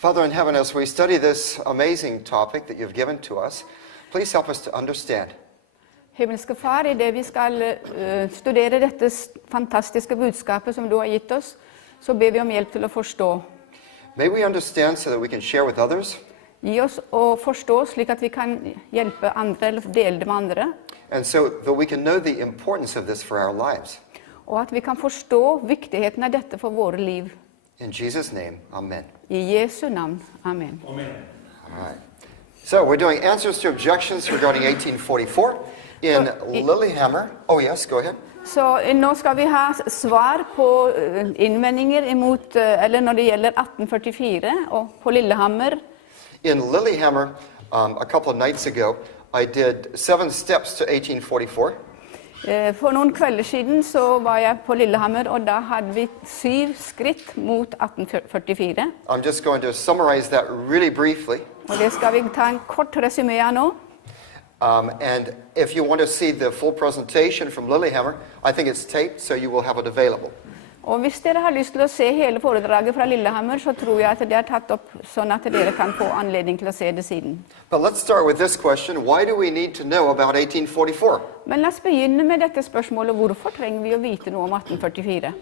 Father in heaven, as we study this amazing topic that you've given to us, please help us to understand. Himmelske Far, i det vi skal studere dette fantastiske budskapet som du har gitt oss, så ber vi om hjelp til å forstå. May we understand so that we can share with others. Gi oss å forstå slik at vi kan hjelpe andre eller dele det med andre. And so that we can know the importance of this for our lives. Og at vi kan forstå viktigheten av dette for våre liv. In Jesus' name, amen. I Jesu navn. Amen. All right. So we're doing answers to objections regarding 1844 in Lillehammer. Oh yes, go ahead. Så nå skal vi ha svar på innvendinger imot, eller når det gjelder 1844 og på Lillehammer. In Lillehammer, a couple of nights ago, I did 7 steps to 1844. For noen kvelder siden så var jeg på Lillehammer, og da hadde vi 7 skritt mot 1844. I'm just going to summarize that really briefly. Og det skal vi ta en kort resumé av nå. And if you want to see the full presentation from Lillehammer, I think it's taped, so you will have it available. Og hvis dere har lyst til å se hele foredraget fra Lillehammer, så tror jeg at det er tatt opp sånn at dere kan få anledning til å se det siden. But let's start with this question. Why do we need to know about 1844? Men la oss begynne med dette spørsmålet. Hvorfor trenger vi å vite noe om 1844?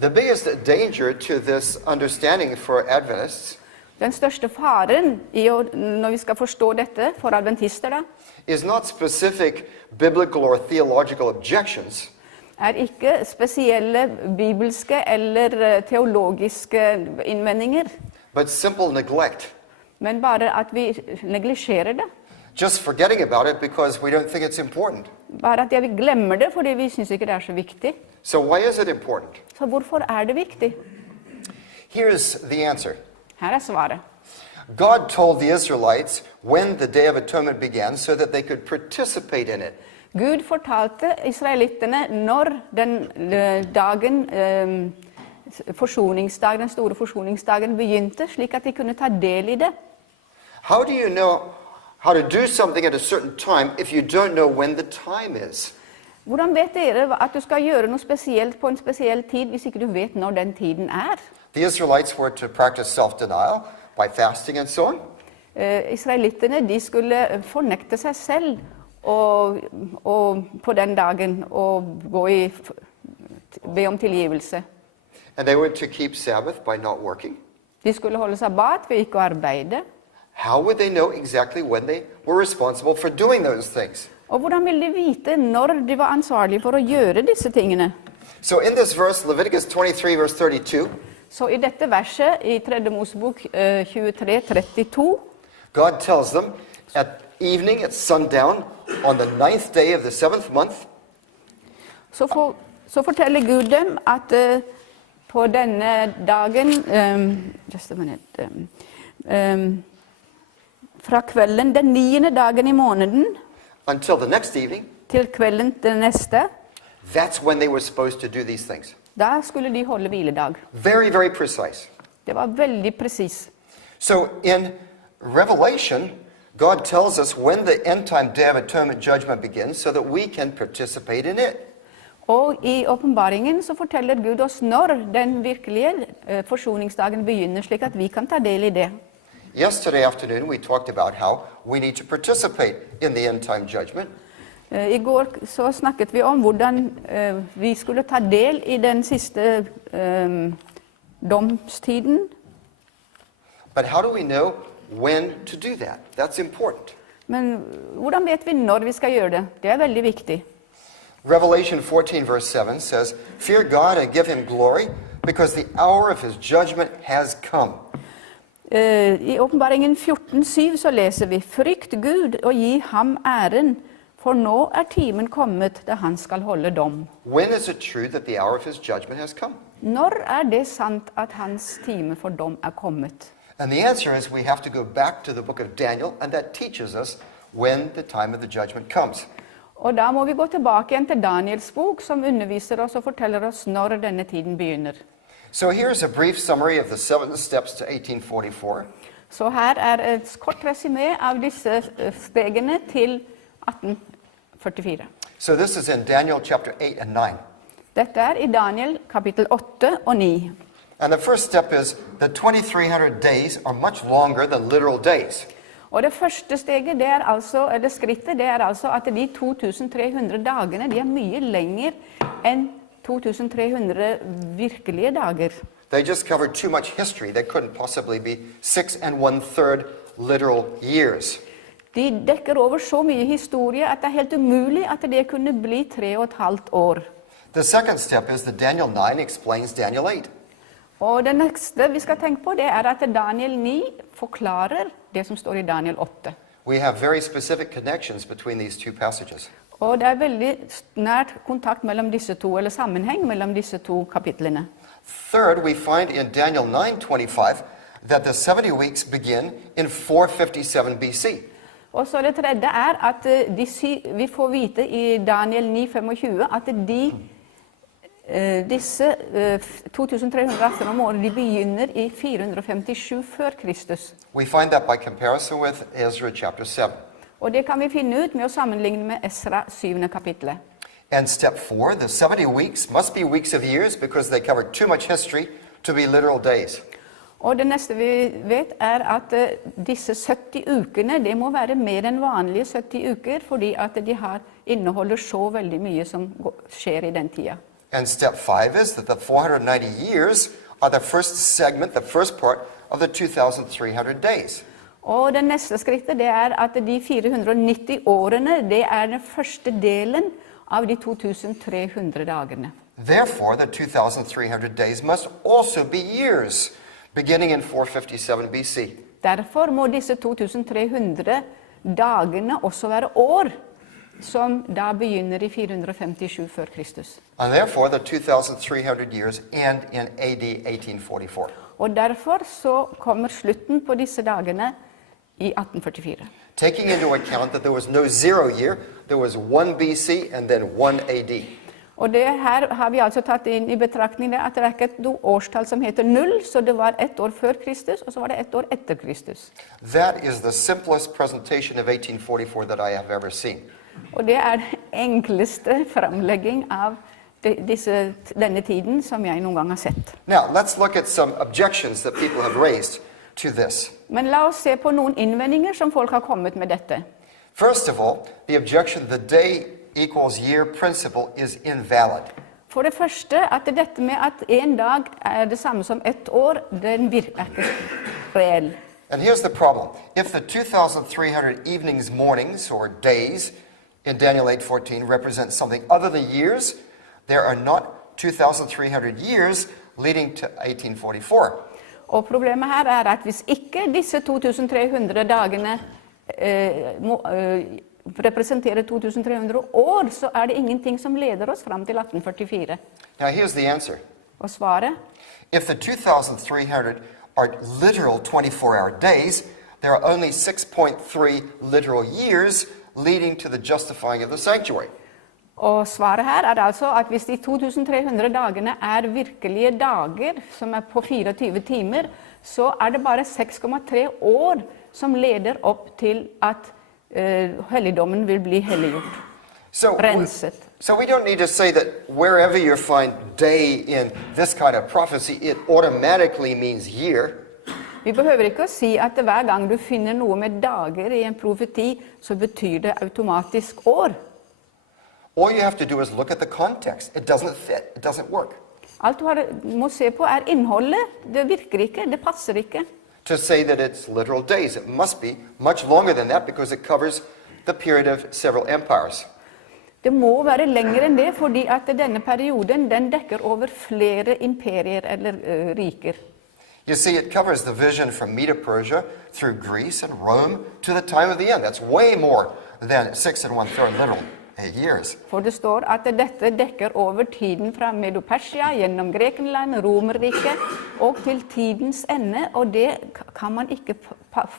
The biggest danger to this understanding for Adventists Den største faren når vi skal forstå dette for adventister da, is not specific biblical or theological objections, ikke spesielle bibelske eller teologiske innvendinger, but simple neglect. men bare at vi neglisjerer det. Just forgetting about it because we don't think it's important. Bare at vi glemmer det fordi vi synes ikke det er så viktig. So why is it important? Så hvorfor er det viktig? Here's the answer. Her er svaret. God told the Israelites when the Day of Atonement began so that they could participate in it. Gud fortalte israelittene når den dagen, forsoningsdagen, den store forsoningsdagen begynte, slik at de kunne ta del i det. How do you know how to do something at a certain time if you don't know when the time is? Hvordan vet dere at du skal gjøre noe spesielt på en spesiell tid, hvis ikke du vet når den tiden er? The Israelites were to practice self-denial by fasting and so on. Israelittene, de skulle fornekte seg selv og på den dagen og be om tilgivelse. And they were to keep Sabbath by not working. De skulle holde sabbat ved ikke å arbeide. How would they know exactly when they were responsible for doing those things? Og hvordan ville de vite når de var ansvarlige for å gjøre disse tingene? So in this verse, Leviticus 23, verse 32, Så i dette verset, i 3. Mosebok 23:32, God tells them at evening, at sundown, on the 9th day of the 7th month, så forteller Gud dem at på denne dagen, just a minute, fra kvelden, den 9. dagen i måneden, until the next evening, til kvelden den neste, that's when they were supposed to do these things. da skulle de holde hviledag. Very, very precise. Det var veldig precis. So in Revelation, God tells us when the end-time Day of Atonement judgment begins so that we can participate in it. Og i åpenbaringen så forteller Gud oss når den virkelige forsoningsdagen begynner, slik at vi kan ta del i det. Yesterday afternoon, we talked about how we need to participate in the end-time judgment. I går så snakket vi om hvordan vi skulle ta del i den siste domstiden. But how do we know when to do that? That's important. Men hvordan vet vi når vi skal gjøre det? Det er veldig viktig. Revelation 14 verse 7 says, "Fear God and give him glory, because the hour of his judgment has come." I åpenbaringen 14:7 så leser vi, «Frykt Gud og gi ham æren, for nå er timen kommet da han skal holde dom.» When is it true that the hour of his judgment has come? Når er det sant at hans time for dom er kommet? And the answer is we have to go back to the book of Daniel, and that teaches us when the time of the judgment comes. Og da må vi gå tilbake igjen til Daniels bok, som underviser oss og forteller oss når denne tiden begynner. So here's a brief summary of the 7 steps to 1844. Så her er et kort resumé av disse stegene til 1844. So this is in Daniel chapter 8 and 9. Dette er i Daniel kapittel 8 og 9. And the first step is that 2300 days are much longer than literal days. Og det første steget, det er altså, eller skrittet, det er altså at de 2300 dagene, de er mye lenger enn 2300 virkelige dager. They just covered too much history. They couldn't possibly be 6 1/3 literal years. De dekker over så mye historie at det er helt umulig at det kunne bli 3,5 år. The second step is that Daniel 9 explains Daniel 8. Og det neste vi skal tenke på, det er at Daniel 9 forklarer det som står i Daniel 8. We have very specific connections between these two passages. Og det er veldig nært kontakt mellom disse to, eller sammenheng mellom disse to kapitlene. Third, we find in Daniel 9:25 that the 70 weeks begin in 457 BC. Og så det tredje er at vi får vite i Daniel 9:25 at disse 2318 om året, de begynner i 457 før Kristus. We find that by comparison with Ezra chapter 7. Og det kan vi finne ut med å sammenligne med Esra 7. kapitlet. And step 4, the 70 weeks must be weeks of years because they cover too much history to be literal days. Og det neste vi vet er at disse 70 ukene, det må være mer enn vanlige 70 uker, fordi at de inneholder så veldig mye som skjer i den tida. And step 5 is that the 490 years are the first segment, the first part of the 2,300 days. Og det neste skrittet, det er at de 490 årene, det er den første delen av de 2300 dagene. Therefore, the 2,300 days must also be years, beginning in 457 BC. Derfor må disse 2300 dagene også være år, som da begynner i 457 før Kristus. And therefore, the 2,300 years end in AD 1844. Og derfor så kommer slutten på disse dagene i 1844. Taking into account that there was no 0 year, there was 1 BC and then 1 AD. Og det her har vi altså tatt inn i betraktning det at det er ikke et årstall som heter 0, så det var 1 år før Kristus, og så var det 1 år etter Kristus. That is the simplest presentation of 1844 that I have ever seen. Og det er den enkleste framlegging av denne tiden som jeg noen gang har sett. Now, let's look at some objections that people have raised to this. Men la oss se på noen innvendinger som folk har kommet med dette. First of all, the objection the day equals year principle is invalid. For det første at dette med at en dag er det samme som et år, den virker ikke reell. And here's the problem. If the 2,300 evenings, mornings, or days in Daniel 8:14 represent something other than years, there are not 2,300 years leading to 1844. Og problemet her er at hvis ikke disse 2300 dagene representerer 2300 år, så er det ingenting som leder oss fram til 1844. Now here's the answer. Og svaret? If the 2,300 are literal 24-hour days, there are only 6.3 literal years leading to the justifying of the sanctuary. Og svaret her er altså at hvis de 2300 dagene er virkelige dager, som er på 24 timer, så er det bare 6,3 år som leder opp til at helligdommen vil bli helliggjort, renset. So we don't need to say that wherever you find day in this kind of prophecy, it automatically means year. Vi behøver ikke å si at hver gang du finner noe med dager i en profeti, så betyr det automatisk år. All you have to do is look at the context. It doesn't fit. It doesn't work. Alt du må se på er innholdet. Det virker ikke, det passer ikke. To say that it's literal days. It must be much longer than that because it covers the period of several empires. Det må være lenger enn det, fordi at denne perioden, den dekker over flere imperier eller riker. You see, it covers the vision from Medo-Persia through Greece and Rome to the time of the end. That's way more than 6 1/3 literal years. For det står at dette dekker over tiden fra Medo-Persia, gjennom Grekenland, Romerriket, og til tidens ende, og det kan man ikke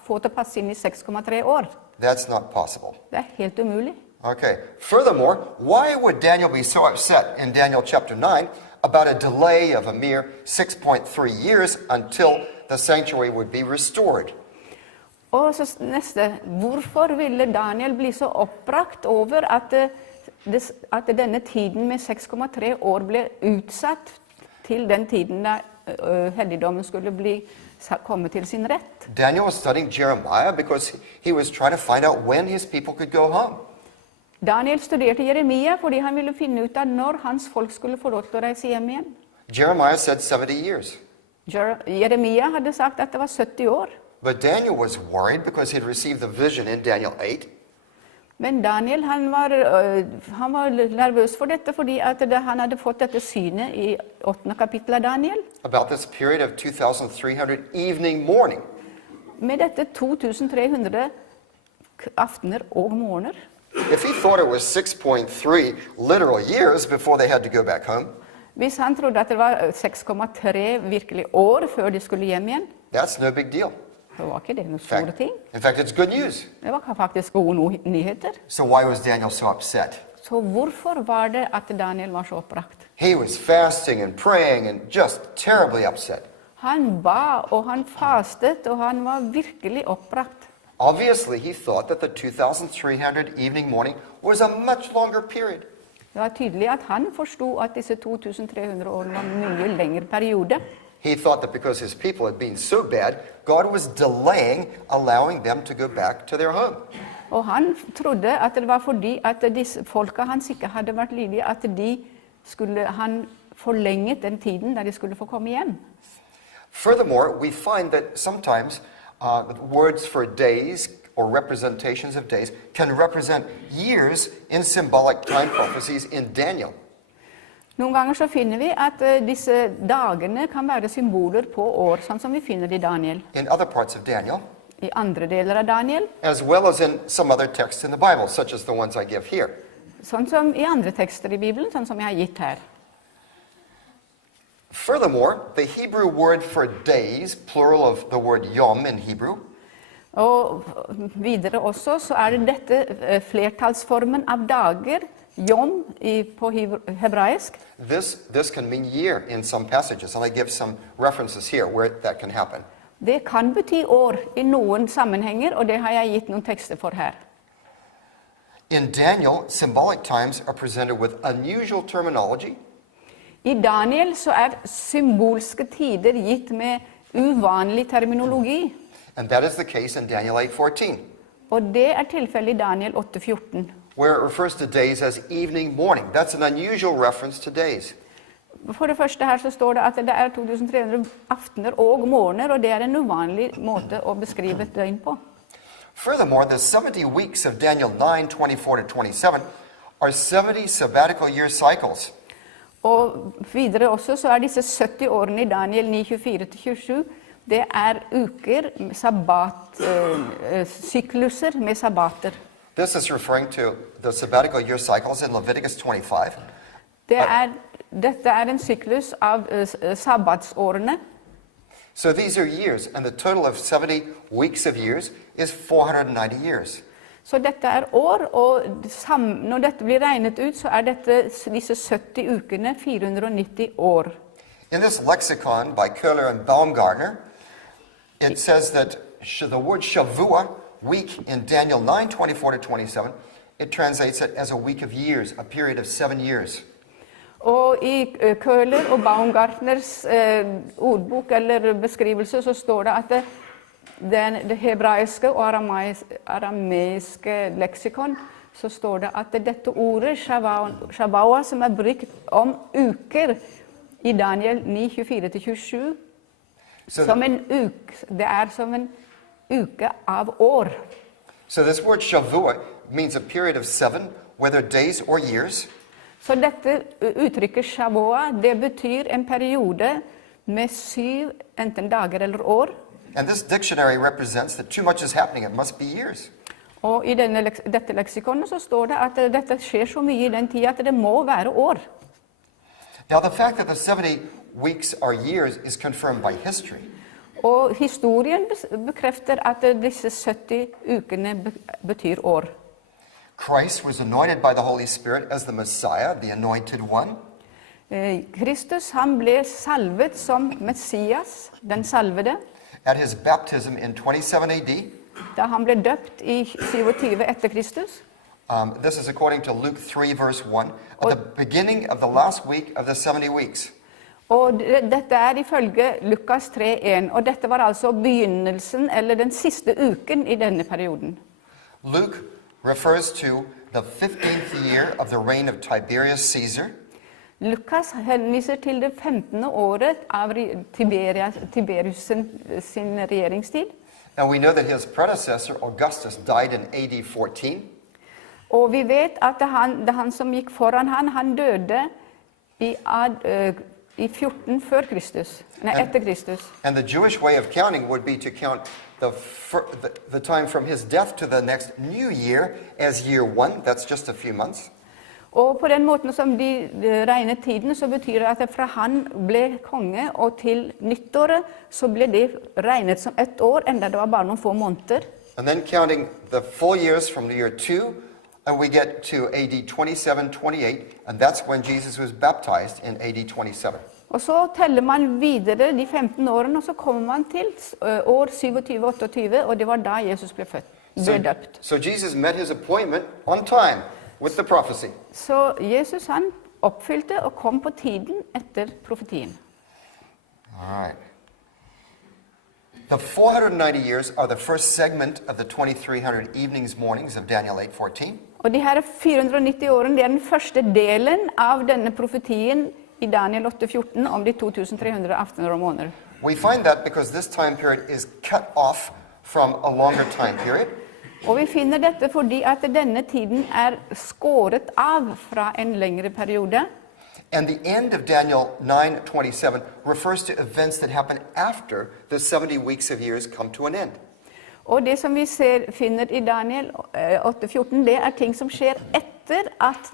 få til å passe inn i 6,3 år. That's not possible. Det er helt umulig. Okay. Furthermore, why would Daniel be so upset in Daniel chapter 9 about a delay of a mere 6.3 years until the sanctuary would be restored? Og så neste, hvorfor ville Daniel bli så oppbrakt over at denne tiden med 6,3 år ble utsatt til den tiden da helligdommen skulle komme til sin rett. Daniel was studying Jeremiah because he was trying to find out when his people could go home. Daniel studerte Jeremia fordi han ville finne ut av når hans folk skulle få lov til å reise hjem igjen. Jeremiah said 70 years. Jeremia hadde sagt at det var 70 år. But Daniel was worried because he'd received the vision in Daniel 8. Men Daniel han var nervøs for dette fordi at han hadde fått dette synet i 8. kapittel av Daniel. About this period of 2,300 evening morning. Med dette 2300 aftener og morgener. If he thought it was 6.3 literal years before they had to go back home, Hvis han trodde at det var 6,3 virkelig år før de skulle hjem igjen, that's no big deal. så var ikke det noen store ting. In fact, it's good news. Det var faktisk gode nyheter. So why was Daniel so upset? Så hvorfor var det at Daniel var så oppbrakt? He was fasting and praying and just terribly upset. Han ba, og han fastet, og han var virkelig oppbrakt. Obviously, he thought that the 2,300 evening morning was a much longer period. Det var tydelig at han forstod at disse 2300 årene var en mye lengre periode. He thought that because his people had been so bad, God was delaying allowing them to go back to their home. Og han trodde at det var fordi at disse folka hans ikke hadde vært lydige, at han forlenget den tiden da de skulle få komme hjem. Furthermore, we find that sometimes words for days or representations of days can represent years in symbolic time prophecies in Daniel. Noen ganger så finner vi at disse dagene kan være symboler på år, sånn som vi finner i Daniel. In other parts of Daniel, I andre deler av Daniel, as well as in some other texts in the Bible, such as the ones I give here. sånn som i andre tekster i Bibelen, sånn som jeg har gitt her. Furthermore, the Hebrew word for days, plural of the word yom in Hebrew, Og videre også så det dette flertalsformen av dager, yom på hebraisk. this can mean year in some passages, and I give some references here where that can happen. Det kan bety år i noen sammenhenger, og det har jeg gitt noen tekster for her. In Daniel, symbolic times are presented with unusual terminology, I Daniel så symbolske tider gitt med uvanlig terminologi, and that is the case in Daniel 8:14, og det tilfellet i Daniel 8,14. where it refers to days as evening, morning. That's an unusual reference to days. For det første her så står det at det 2300 aftener og morgener, og det en uvanlig måte å beskrive et døgn på. Furthermore, the 70 weeks of Daniel 9:24-27 are 70 sabbatical year cycles. Og videre også så disse 70 årene i Daniel 9:24-27, det uker, sykluser med sabbater. This is referring to the sabbatical year cycles in Leviticus 25. Dette en syklus av sabbatsårene. So these are years, and the total of 70 weeks of years is 490 years. Så dette år, og når dette blir regnet ut, så disse 70 ukene 490 år. In this lexicon by Köhler and Baumgartner, it says that the word Shavua, week, in Daniel 9:24-27, it translates it as a week of years, a period of 7 years. Og i Köhler og Baumgartners ordbok eller beskrivelse så står det at det hebraiske og arameiske leksikon så står det at dette ordet shabawa som brukt om uker i Daniel 9:24-27 som en uke, det som en uke av år. So this word Shavua means a period of 7, whether days or years. Så dette uttrykket shaboa, det betyr en periode med 7 enten dager eller år. And this dictionary represents that too much is happening. It must be years. Og i dette leksikonet så står det at dette skjer så mye i den tida at det må være år. Now, the fact that the 70 weeks are years is confirmed by history. Og historien bekrefter at disse 70 ukene betyr år. Christ was anointed by the Holy Spirit as the Messiah, the anointed one. Kristus han ble salvet som Messias, den salvede. At his baptism in 27 AD, Da han ble døpt i 27 etter Kristus. this is according to Luke 3, verse 1, at the beginning of the last week of the 70 weeks. Og dette ifølge Lukas 3:1, og dette var altså begynnelsen, eller den siste uken i denne perioden. Luke refers to the 15th year of the reign of Tiberius Caesar. Lukas henviser til det 15. året av Tiberius sin regjeringstid. And we know that his predecessor, Augustus, died in AD 14. Og vi vet at han som gikk foran han døde i 14 før Kristus, etter Kristus. And the Jewish way of counting would be to count the time from his death to the next new year as year 1. That's just a few months. Og på den måten som de regner tiden, så betyr det at fra han ble konge og til nyttåret, så ble det regnet som et år, enda det var bare noen få måneder. And then counting the full years from the year 2, and we get to AD 27-28, and that's when Jesus was baptized in AD 27. Og så teller man videre de 15 årene, og så kommer man til år 27-28, og det var da Jesus ble døpt. So Jesus met his appointment on time with the prophecy. Så Jesus han oppfylte og kom på tiden etter profetien. All right. The 490 years are the first segment of the 2300 evenings mornings of Daniel 8:14. Og de her 490 årene, det den første delen av denne profetien i Daniel 8:14 om de 2300 aftener og måneder. We find that because this time period is cut off from a longer time period. Og vi finner dette fordi at denne tiden skåret av fra en lengre periode. And the end of Daniel 9:27 refers to events that happen after the 70 weeks of years come to an end. Og det som vi finner i Daniel 8:14, det ting som skjer etter at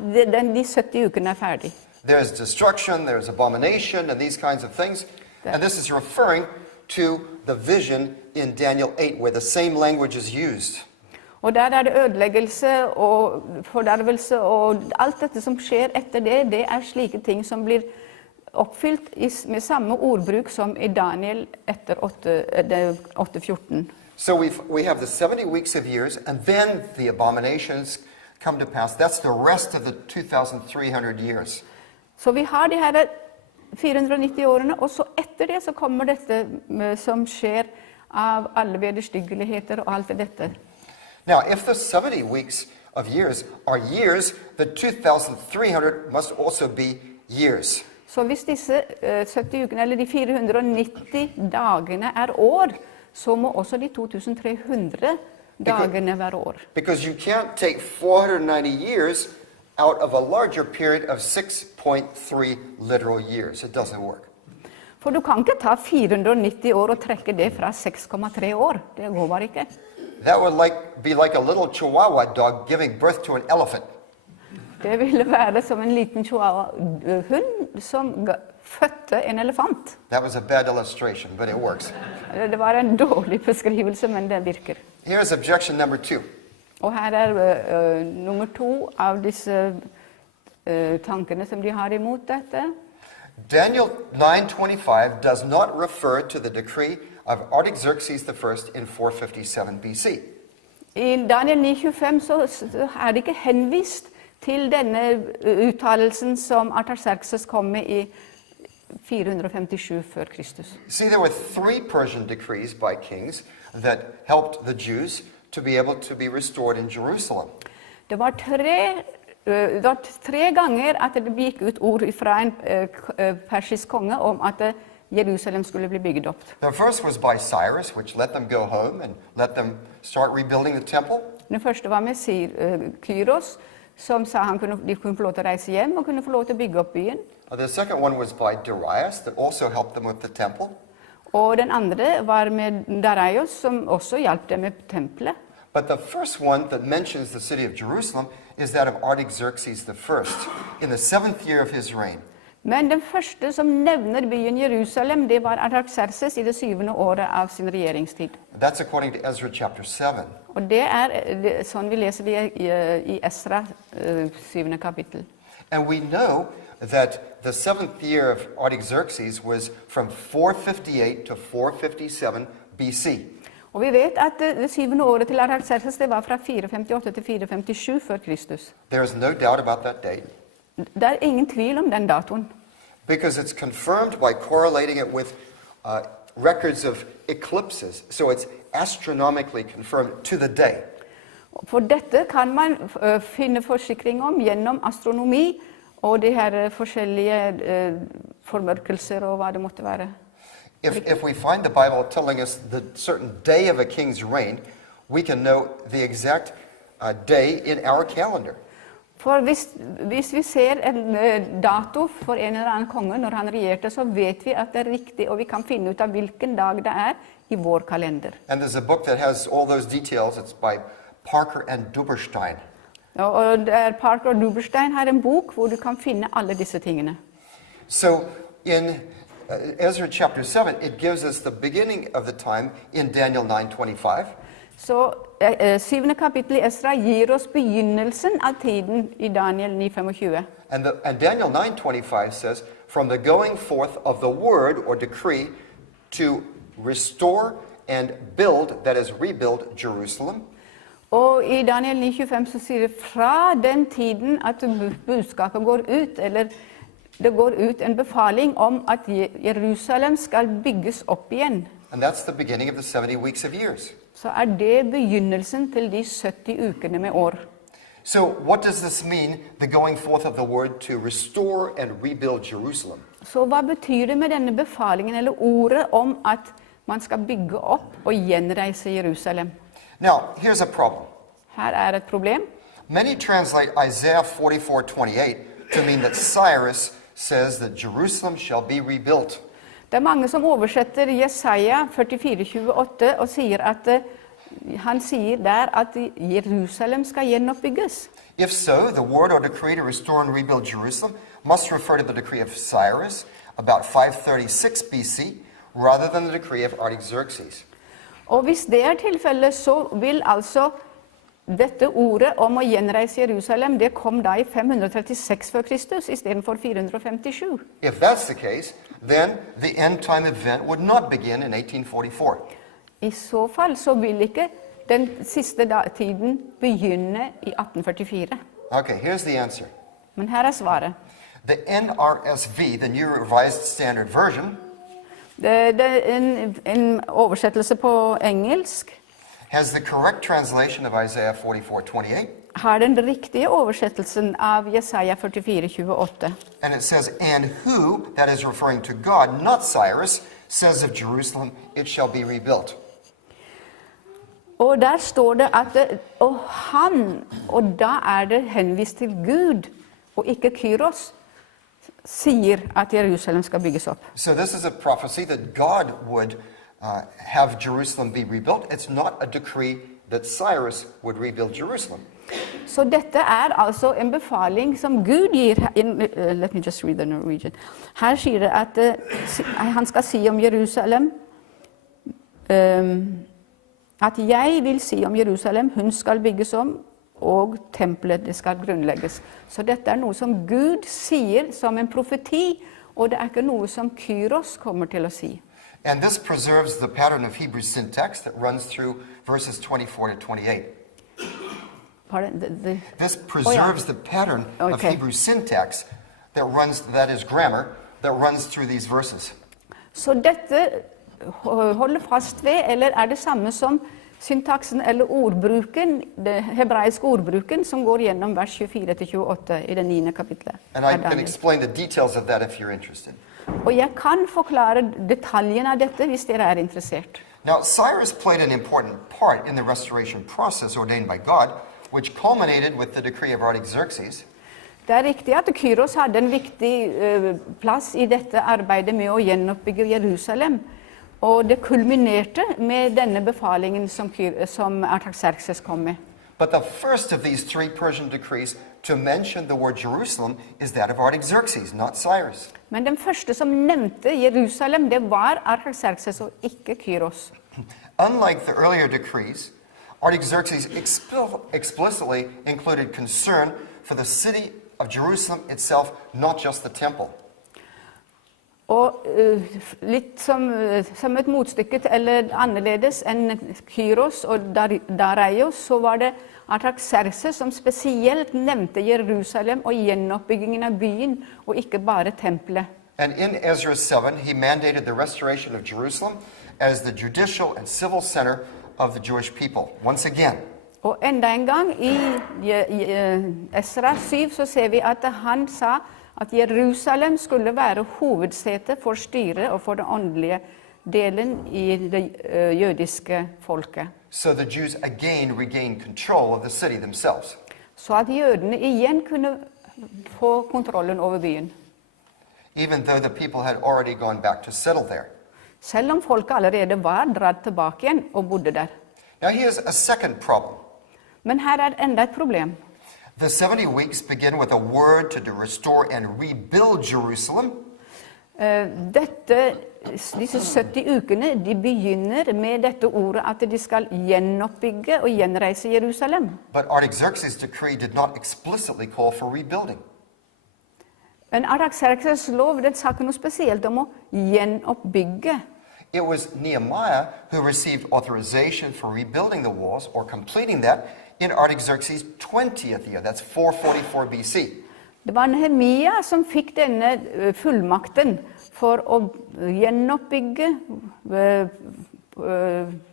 de 70 ukene ferdig. There's destruction, there's abomination, and these kinds of things. And this is referring to the vision in Daniel 8, where the same language is used. Og der det ødeleggelse og fordervelse, og alt dette som skjer etter det slike ting som blir oppfylt med samme ordbruk som i Daniel etter 8:14. So we have the 70 weeks of years, and then the abominations come to pass. That's the rest of the 2,300 years. Så vi har de her 490 årene, og så etter det så kommer dette som skjer av alle vederstyggeligheter og alt dette. Now, if the 70 weeks of years are years, the 2,300 must also be years. Så hvis disse 70 ukene, eller de 490 dagene år, så må også de 2,300 dagene være år. Because you can't take 490 years out of a larger period of 6.3 literal years. It doesn't work. For du kan ikke ta 490 år og trekke det fra 6,3 år. Det går bare ikke. That would be like a little Chihuahua dog giving birth to an elephant. Det ville være som en liten chihuahua-hund som fødte en elefant. That was a bad illustration, but it works. Det var en dårlig beskrivelse, men det virker. Here's objection number 2. Og her nummer 2 av disse tankene som de har imot dette. Daniel 9:25 does not refer to the decree of Artaxerxes I in 457 BC. I Daniel 9:25 så det ikke henvist til denne uttalelsen som Artaxerxes kom med i 457 før Kristus. See, there were 3 Persian decrees by kings that helped the Jews to be able to be restored in Jerusalem. Det var 3 ganger at det gikk ut ord fra en persisk konge om at Jerusalem skulle bli bygget opp. The first was by Cyrus, which let them go home and let them start rebuilding the temple. Den første var med Kyros, som sa de kunne få lov til å reise hjem og kunne få lov til å bygge opp byen. The second one was by Darius that also helped them with the temple. Og den andre var med Darius, som også hjalp dem med tempelet. But the first one that mentions the city of Jerusalem is that of Artaxerxes I in the 7th year of his reign. Men den første som nevner byen Jerusalem, det var Artaxerxes i det 7. året av sin regjeringstid. That's according to Ezra chapter 7. Og det sånn vi leser det i Esra 7. kapittel. And we know that the 7th year of Artaxerxes was from 458 to 457 BC. Og vi vet at det 7. året til Artaxerxes det var fra 458 til 457 før Kristus. There is no doubt about that date. Det ingen tvil om den datoen. because it's confirmed by correlating it with records of eclipses. So it's astronomically confirmed to the day. For dette kan man finne forsikring om gjennom astronomi og de her forskjellige formørkelser og hva det måtte være. If we find the Bible telling us the certain day of a king's reign, we can know the exact day in our calendar. For hvis vi ser en dato for en eller annen konge når han regjerte, så vet vi at det er riktig, og vi kan finne ut av hvilken dag det er i vår kalender. And there's a book that has all those details. It's by Parker and Duberstein. Og Parker og Duberstein har en bok hvor du kan finne alle disse tingene. So in Ezra chapter 7, it gives us the beginning of the time in Daniel 9:25. Så 7. kapittel i Esra gir oss begynnelsen av tiden i Daniel 9:25. And Daniel 9:25 says, from the going forth of the word or decree to restore and build, that is rebuild Jerusalem. Og i Daniel 9:25 så sier det fra den tiden at budskapet går ut, eller det går ut en befaling om at Jerusalem skal bygges opp igjen. And that's the beginning of the 70 weeks of years. Så er det begynnelsen til de 70 ukene med år. So what does this mean, the going forth of the word to restore and rebuild Jerusalem? Så hva betyr det med denne befalingen eller ordet om at man skal bygge opp og gjenreise Jerusalem? Now, here's a problem. Her er et problem. Many translate Isaiah 44:28 to mean that Cyrus says that Jerusalem shall be rebuilt. Det er mange som oversetter Jesaja 44:28 og sier at han sier der at Jerusalem skal gjenoppbygges. If so, the word or decree to restore and rebuild Jerusalem must refer to the decree of Cyrus about 536 BC rather than the decree of Artaxerxes. Og hvis det er tilfellet, så vil altså dette ordet om å gjenreise Jerusalem, det kom da i 536 før Kristus, i stedet for 457. If that's the case, then the end time event would not begin in 1844. I så fall så vil ikke den siste tiden begynne i 1844. Okay, here's the answer. Men her er svaret. The NRSV, the New Revised Standard Version, Det er en oversettelse på engelsk. has the correct translation of Isaiah 44:28, Har den riktige oversettelsen av Jesaja 44:28. and it says, and who, that is referring to God, not Cyrus, says of Jerusalem, it shall be rebuilt. Og der står det at og han, og da er det henvist til Gud, og ikke Kyros, sier at Jerusalem skal bygges opp. So this is a prophecy that God would have Jerusalem be rebuilt. It's not a decree that Cyrus would rebuild Jerusalem. Så dette er altså en befaling som Gud gir. Let me just read the Norwegian. Her sier det at han skal si om Jerusalem, at jeg vil si om Jerusalem, hun skal bygges om, og tempelet det skal grunnlegges. Så dette er noe som Gud sier som en profeti, og det er ikke noe som Kyros kommer til å si. And this preserves the pattern of Hebrew syntax that runs through verses 24 to 28. Pardon? This preserves the pattern of Okay. Hebrew syntax that is grammar, that runs through these verses. Så dette holder fast ved, eller er det samme som syntaksen eller ordbruken, det hebraiske ordbruken som går gjennom vers 24-28 i det 9. kapitlet. And I can explain the details of that if you're interested. Og jeg kan forklare detaljene av dette hvis dere er interessert. Now, Cyrus played an important part in the restoration process ordained by God, which culminated with the decree of Artaxerxes. Det er riktig at Kyros hadde en viktig plass i dette arbeidet med å gjenoppbygge Jerusalem, og det kulminerte med denne befalingen som Artaxerxes kom med. But the first of these three Persian decrees to mention the word Jerusalem is that of Artaxerxes, not Cyrus. Men den første som nevnte Jerusalem, det var Artaxerxes og ikke Kyros. Unlike the earlier decrees, Artaxerxes explicitly included concern for the city of Jerusalem itself, not just the temple. Og litt som et motstykke eller annerledes enn Kyros og Dareios, så var det Artaxerxes som spesielt nevnte Jerusalem og gjenoppbyggingen av byen, og ikke bare tempelet. And in Ezra 7, he mandated the restoration of Jerusalem as the judicial and civil center of the Jewish people. Once again, Og enda en gang i Esra 7 så ser vi at han sa at Jerusalem skulle være hovedsete for styret og for den åndelige delen i det jødiske folket. so the Jews again regained control of the city themselves. Så at jødene igjen kunne få kontrollen over byen. Even though the people had already gone back to settle there. Selv om folk allerede var dratt tilbake igjen og bodde der. Now here's a second problem. Men her er enda et problem. The 70 weeks begin with a word to restore and rebuild Jerusalem. Disse 70 ukene de begynner med dette ordet at de skal gjenoppbygge og gjenreise Jerusalem. But Artaxerxes' decree did not explicitly call for rebuilding. Men Artaxerxes' lov den sa ikke noe spesielt om å gjenoppbygge. It was Nehemiah who received authorization for rebuilding the walls or completing that in Artaxerxes' 20th year. That's 444 BC. Det var Nehemia som fikk denne fullmakten for å gjenoppbygge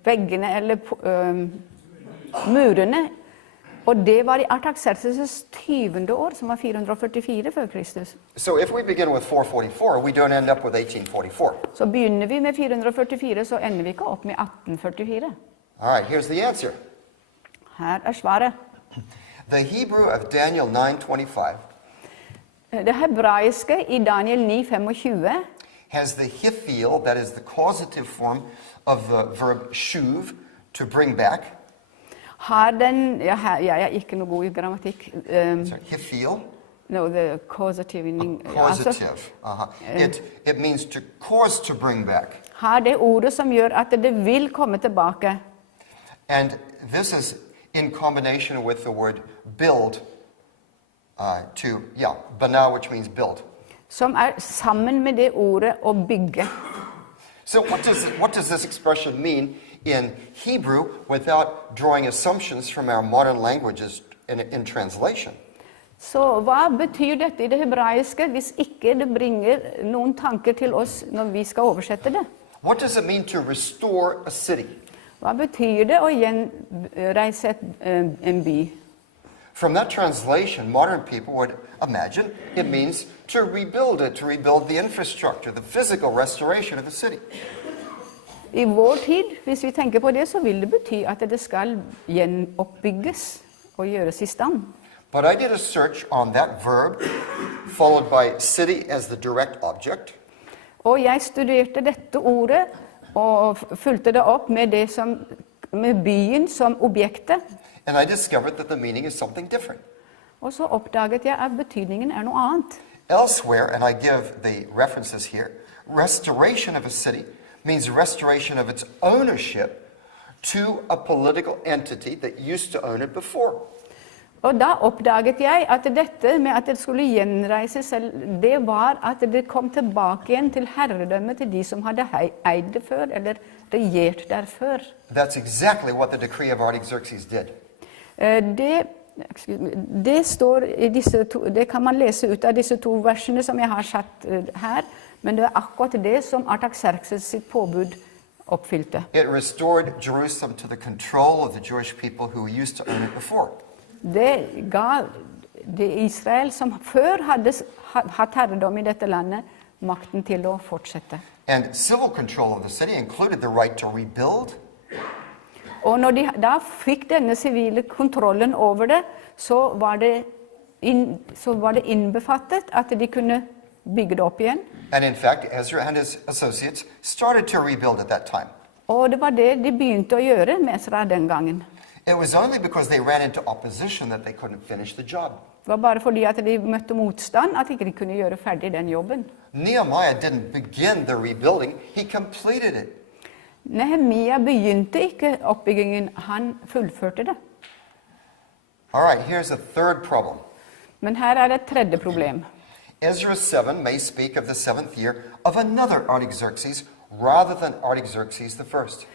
veggene eller murene. Og det var i Artaxerxes' 20. år, som var 444 før Kristus. So if we begin with 444, we don't end up with 1844. Så begynner vi med 444, så ender vi ikke opp med 1844. All right, here's the answer. Her er svaret. The Hebrew of Daniel 9:25 Det hebraiske i Daniel 9:25 has the hifil, that is the causative form of the verb shuv, to bring back. har den, jeg er ikke noe god i grammatikk. Sorry, hifil? No, the causative in Causative. It means to cause to bring back. Har det ordet som gjør at det vil komme tilbake. And this is in combination with the word build, bana, which means build. Som er sammen med det ordet å bygge. So what does this expression mean in Hebrew without drawing assumptions from our modern languages in translation? Så hva betyr dette i det hebraiske hvis ikke det bringer noen tanker til oss når vi skal oversette det? What does it mean to restore a city? Hva betyr det å gjenreise en by? From that translation, modern people would imagine it means to rebuild it, to rebuild the infrastructure, the physical restoration of the city. I vår tid, hvis vi tenker på det, så vil det bety at det skal gjenoppbygges og gjøres i stand. But I did a search on that verb, followed by city as the direct object. Og jeg studerte dette ordet og fulgte det opp med, med byen som objektet. And I discovered that the meaning is something different. Og så oppdaget jeg at betydningen er noe annet. Elsewhere, and I give the references here, restoration of a city means restoration of its ownership to a political entity that used to own it before. Og da oppdaget jeg at dette med at det skulle gjenreises, det var at det kom tilbake igjen til herredømmet til de som hadde eid det før, eller regjert der før. That's exactly what the decree of Artaxerxes did. Det står i det kan man lese ut av disse 2 versene som jeg har satt her, men det er akkurat det som Artaxerxes sitt påbud oppfylte. It restored Jerusalem to the control of the Jewish people who used to own it before. Det ga det Israel som før hadde hatt herredom i dette landet, makten til å fortsette. And civil control of the city included the right to rebuild. Og når de da fikk denne sivile kontrollen over det, så var det innbefattet at de kunne bygge det opp igjen. And in fact, Ezra and his associates started to rebuild at that time. Og det var det de begynte å gjøre med Esra den gangen. It was only because they ran into opposition that they couldn't finish the job. Det var bare fordi at de møtte motstand at de ikke kunne gjøre ferdig den jobben. Nehemiah didn't begin the rebuilding, he completed it. Nehemia begynte ikke oppbyggingen, han fullførte det. All right, here's a third problem. Men her er det et tredje problem. Ezra 7 may speak of the 7th year of another Artaxerxes rather than Artaxerxes the first.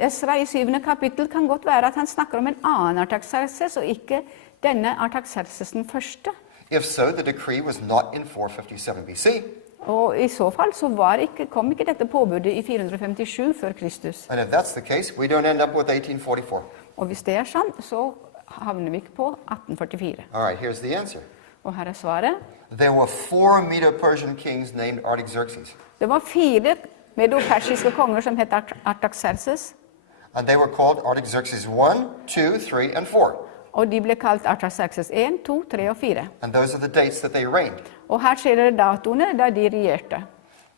Esra i 7. kapittel kan godt være at han snakker om en annen Artaxerxes, og ikke denne Artaxerxes den første. If so, the decree was not in 457 BC. Og i så fall så kom ikke dette påbudet i 457 før Kristus. And if that's the case, we don't end up with 1844. Og hvis det er sant, så havner vi ikke på 1844. All right, here's the answer. Og her er svaret. There were 4 Medo-Persian kings named Artaxerxes. Det var 4 medo-persiske konger som het Artaxerxes. And they were called Artaxerxes 1, 2, 3, and 4. Og de ble kalt Artaxerxes 1, 2, 3 og 4. And those are the dates that they reigned. Og her ser dere datoene da de regjerte.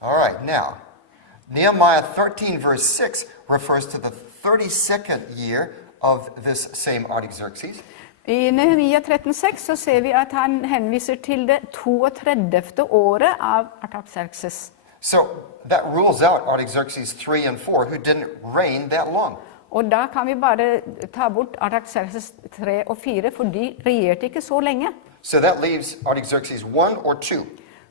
All right, now, Nehemiah 13, verse 6 refers to the 32nd year of this same Artaxerxes. I Nehemia 13,6 så ser vi at han henviser til det 32. året av Artaxerxes. So that rules out Artaxerxes 3 and 4, who didn't reign that long. Og da kan vi bare ta bort Artaxerxes 3 og 4, for de regjerte ikke så lenge. So that leaves Artaxerxes 1 or 2.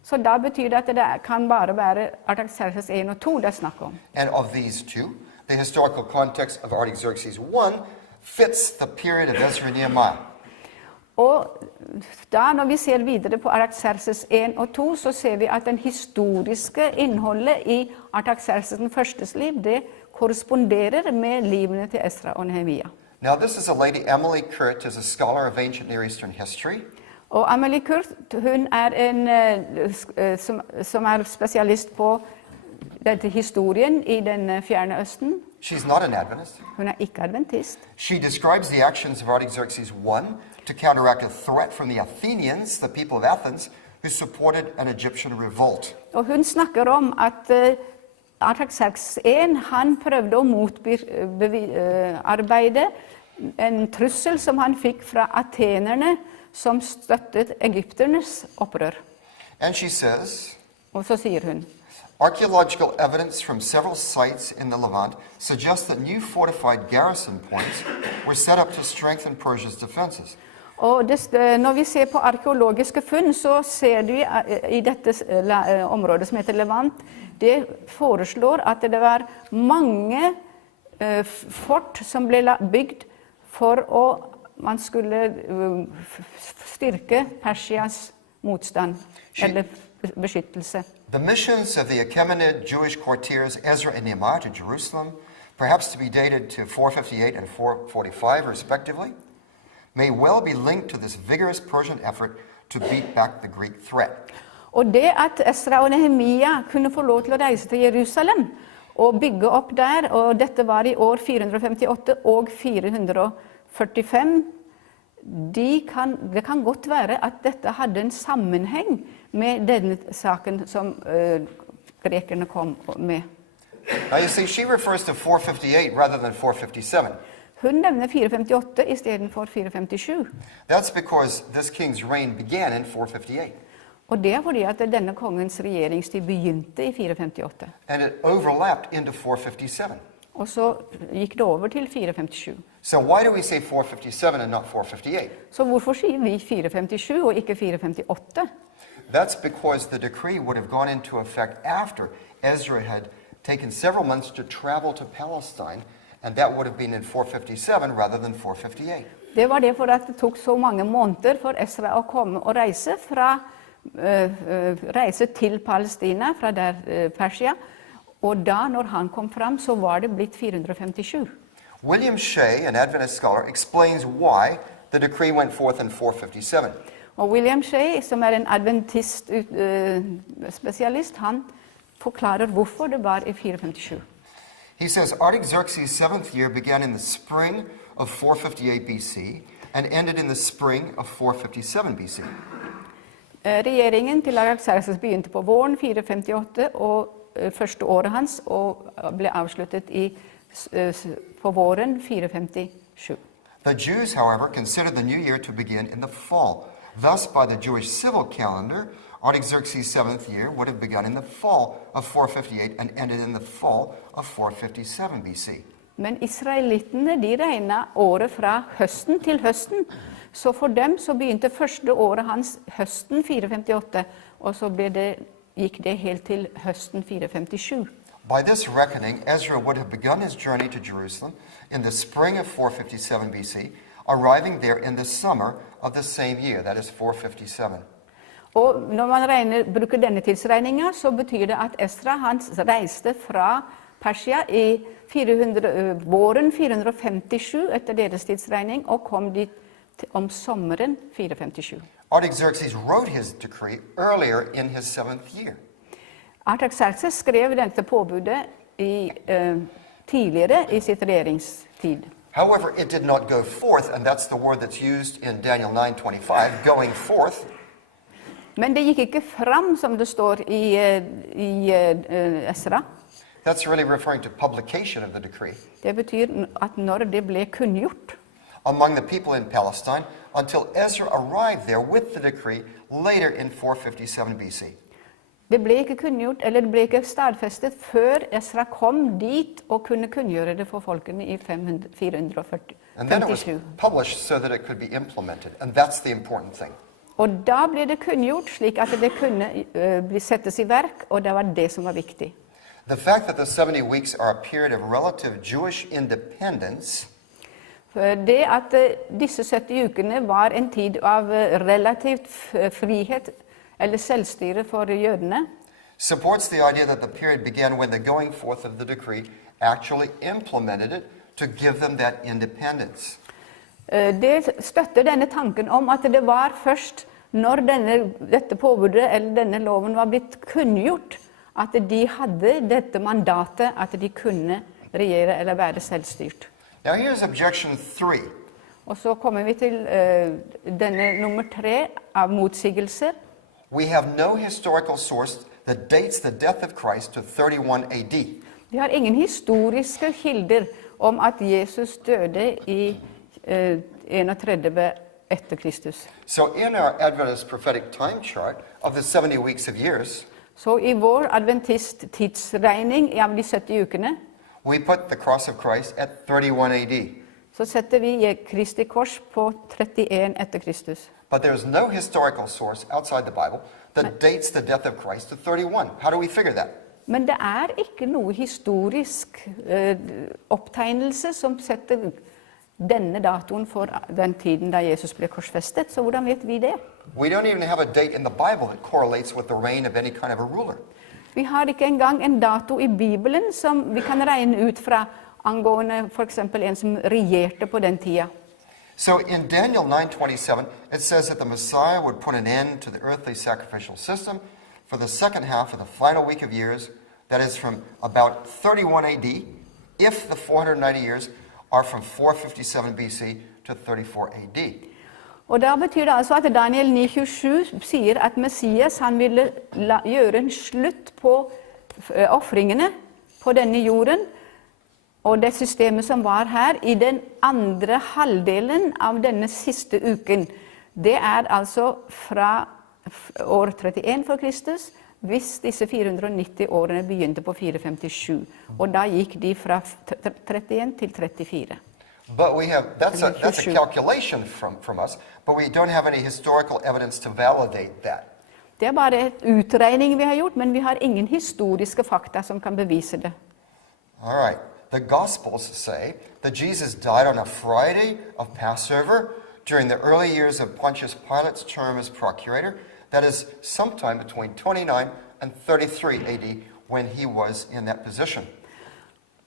Så da betyr det at det kan bare være Artaxerxes 1 og 2 det er snakk om. And of these two, the historical context of Artaxerxes 1 fits the period of Ezra and Nehemiah. Og da når vi ser videre på Artaxerxes 1 og 2, så ser vi at den historiske innholdet i Artaxerxes den førstes liv, det korresponderer med livene til Ezra og Nehemia. Now this is a lady, Emily Kurt, is a scholar of ancient Near Eastern history. Og Amelie Kurt, hun er som er spesialist på dette historien i den fjerne østen. She's not an Adventist. Hun er ikke adventist. She describes the actions of Artaxerxes 1 to counteract a threat from the Athenians, the people of Athens, who supported an Egyptian revolt. Og hun snakker om at Artaxerxes 1, han prøvde å motarbeide en trussel som han fikk fra atenerne, som støttet egypternes opprør. And she says, Og så sier hun, archaeological evidence from several sites in the Levant suggests that new fortified garrison points were set up to strengthen Persia's defenses. og når vi ser på arkeologiske funn, så ser vi i dette området som heter Levant, det foreslår at det var mange fort som ble bygd for å man skulle styrke Persias motstand eller beskyttelse. The missions of the Achaemenid Jewish courtiers Ezra and Nehemiah to Jerusalem, perhaps to be dated to 458 and 445 respectively, may well be linked to this vigorous Persian effort to beat back the Greek threat. Og det at Ezra og Nehemia kunne få lov til å reise til Jerusalem og bygge opp der, og dette var i år 458 og 445, det kan godt være at dette hadde en sammenheng med denne saken som grekerne kom med. Now you see, she refers to 458 rather than 457. Hun nevner 458 i stedet for 457. That's because this king's reign began in 458. Og det er fordi at denne kongens regjeringstid begynte i 458. And it overlapped into 457. Og så gikk det over til 457. So why do we say 457 and not 458? Så hvorfor sier vi 457 og ikke 458? That's because the decree would have gone into effect after Ezra had taken several months to travel to Palestine, and that would have been in 457 rather than 458. Det var det for at det tok så mange måneder for Ezra å komme og reise til Palestina fra der Persia, og da når han kom fram så var det blitt 457. William Shea, an Adventist scholar, explains why the decree went forth in 457. Og William Shea, som er en adventist spesialist, han forklarer hvorfor det var i 457. He says Artaxerxes' 7th year began in the spring of 458 BC and ended in the spring of 457 BC. Regjeringen til Artaxerxes begynte på våren 458 og første året hans og ble avsluttet på våren 457. The Jews, however, considered the new year to begin in the fall. Thus, by the Jewish civil calendar, Artaxerxes' 7th year would have begun in the fall of 458 and ended in the fall of 457 BC. Men israelittene de regnet året fra høsten til høsten, så for dem så begynte første året hans høsten 458, og så gikk det helt til høsten 457. By this reckoning, Ezra would have begun his journey to Jerusalem in the spring of 457 BC, arriving there in the summer of the same year, that is 457. Og når man bruker denne tidsregningen, så betyr det at Esra han reiste fra Persia i våren 457 etter deres tidsregning, og kom dit om sommeren 457. Artaxerxes wrote his decree earlier in his 7th year. Artaxerxes skrev dette påbudet tidligere i sitt regjeringstid. However, it did not go forth, and that's the word that's used in Daniel 9:25, going forth. Men det gikk ikke fram, som det står i Esra. That's really referring to publication of the decree Det betyr at når det ble kunngjort, among the people in Palestine until Ezra arrived there with the decree later in 457 BC. det ble ikke kunngjort, eller det ble ikke stadfestet før Esra kom dit og kunne kunngjøre det for folkene i And then it was 457. published so that it could be implemented, and that's the important thing. Og da ble det kunngjort slik at det kunne bli settes i verk, og det var det som var viktig. The fact that the 70 weeks are a period of relative Jewish independence Det at disse 70 ukene var en tid av relativt frihet eller selvstyre for jødene, supports the idea that the period began when the going forth of the decree actually implemented it to give them that independence. Det støtter denne tanken om at det var først når dette påbudet eller denne loven var blitt kunngjort, at de hadde dette mandatet at de kunne regjere eller være selvstyrt. Now here's objection 3. Og så kommer vi til denne nummer 3 av motsigelser. We have no historical source that dates the death of Christ to 31 AD. Vi har ingen historiske kilder om at Jesus døde i 31 etter Kristus. So in our Adventist prophetic time chart of the 70 weeks of years, Så i vår adventist tidsregning av de 70 ukene, we put the cross of Christ at 31 AD. så setter vi Kristi kors på 31 etter Kristus. But there's no historical source outside the Bible that dates the death of Christ to 31. How do we figure that? Men det er ikke noe historisk opptegnelse som setter denne datoen for den tiden da Jesus ble korsfestet, så hvordan vet vi det? We don't even have a date in the Bible that correlates with the reign of any kind of a ruler. Vi har ikke engang en dato i Bibelen som vi kan regne ut fra angående for eksempel en som regjerte på den tida. So in Daniel 9:27, it says that the Messiah would put an end to the earthly sacrificial system for the second half of the final week of years, that is from about 31 AD, if the 490 years are from 457 BC to 34 AD. Og da betyr det altså at Daniel 9,27 sier at Messias han ville gjøre en slutt på offringene på denne jorden, og det systemet som var her i den andre halvdelen av denne siste uken. Det er altså fra år 31 for Kristus, hvis disse 490 årene begynte på 457. Og da gikk de fra 31 til 34. But we have, that's a calculation from us, but we don't have any historical evidence to validate that. Det er bare en utregning vi har gjort, men vi har ingen historiske fakta som kan bevise det. All right. The Gospels say that Jesus died on a Friday of Passover during the early years of Pontius Pilate's term as procurator. That is sometime between 29 and 33 AD when he was in that position.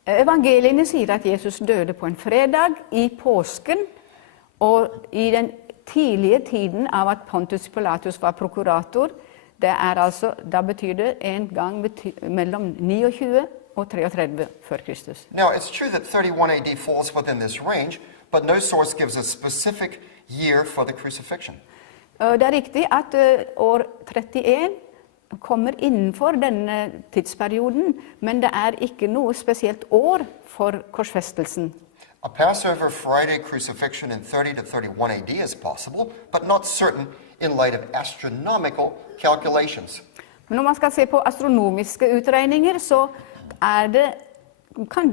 Evangeliene sier at Jesus døde på en fredag i påsken, og i den tidlige tiden av at Pontius Pilatus var prokurator, det er altså, da betyr det en gang mellom 29 og 33 før Kristus. Now, it's true that 31 AD falls within this range, but no source gives a specific year for the crucifixion. Det er riktig at år 31 kommer innenfor denne tidsperioden, men det er ikke noe spesielt år for korsfestelsen. A Passover Friday crucifixion in 30 to 31 AD is possible, but not certain in light of astronomical calculations. Men når man skal se på astronomiske utregninger, så er det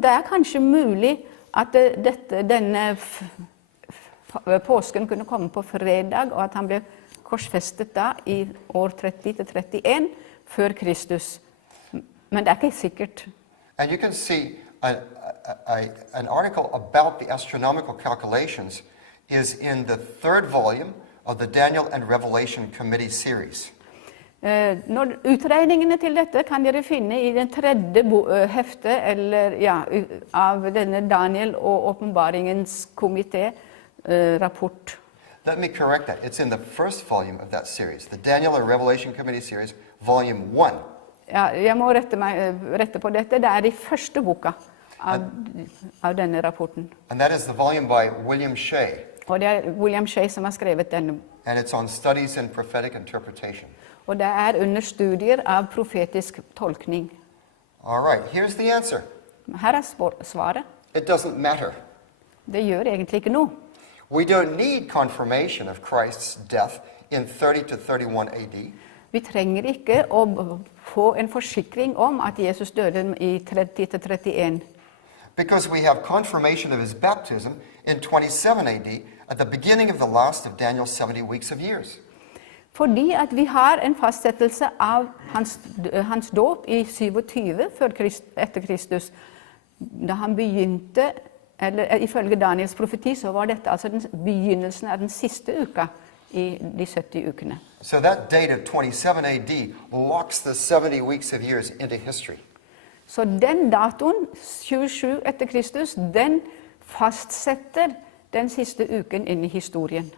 er kanskje mulig at denne påsken kunne komme på fredag, og at han ble korsfestet da i år 30-31 før Kristus. Men det er ikke sikkert. And you can see an article about the astronomical calculations is in the 3rd volume of the Daniel and Revelation Committee series. Når utregningene til dette kan dere finne i den tredje hefte av denne Daniel og åpenbaringens komité rapport. Let me correct that. It's in the first volume of that series, the Daniel and Revelation Committee series, volume 1. Ja, jeg må rette på dette. Det er i første boka av denne rapporten. And that is the volume by William Shea. Og det er William Shea som har skrevet denne. And it's on studies in prophetic interpretation. Og det er under studier av profetisk tolkning. All right, here's the answer. Her er svaret. It doesn't matter. Det gjør egentlig ikke noe. We don't need confirmation of Christ's death in 30 to 31 AD. Vi trenger ikke å få en forsikring om at Jesus døde i 30 til 31. Because we have confirmation of his baptism in 27 AD at the beginning of the last of Daniel's 70 weeks of years. Fordi at vi har en fastsettelse av hans dåp i 27 etter Kristus. Da han begynte, eller ifølge Daniels profeti, så var dette altså begynnelsen av den siste uka i de 70 ukene. So that date of 27 AD locks the 70 weeks of years into history. Så den datoen, 27 etter Kristus, den fastsetter den siste uken inn i historien.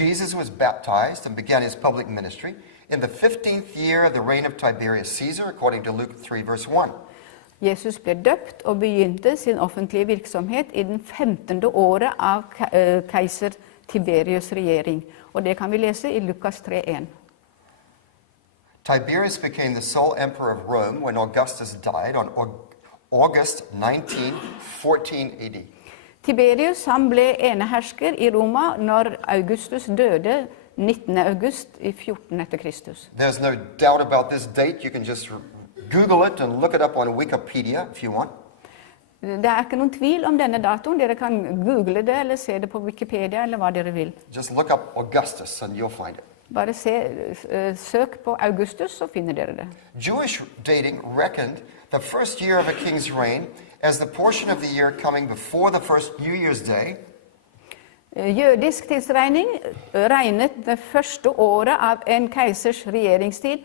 Jesus was baptized and began his public ministry in the 15th year of the reign of Tiberius Caesar, according to Luke 3, verse 1. Jesus ble døpt og begynte sin offentlige virksomhet i den 15. året av keiser Tiberius' regjering. Og det kan vi lese i Lukas 3:1. Tiberius became the sole emperor of Rome when Augustus died on August 19, 14 AD. Tiberius han ble enehersker i Roma når Augustus døde 19. august i 14 etter Kristus. There's no doubt about this date. You can just Google it and look it up on Wikipedia if you want. Det er ikke noen tvil om denne datoen. Dere kan google det eller se det på Wikipedia eller hva dere vil. Just look up Augustus and you'll find it. Bare søk på Augustus, så finner dere det. Jewish dating reckoned the first year of a king's reign as the portion of the year coming before the first New Year's Day. Jødisk tidsregning regnet det første året av en keisers regjeringstid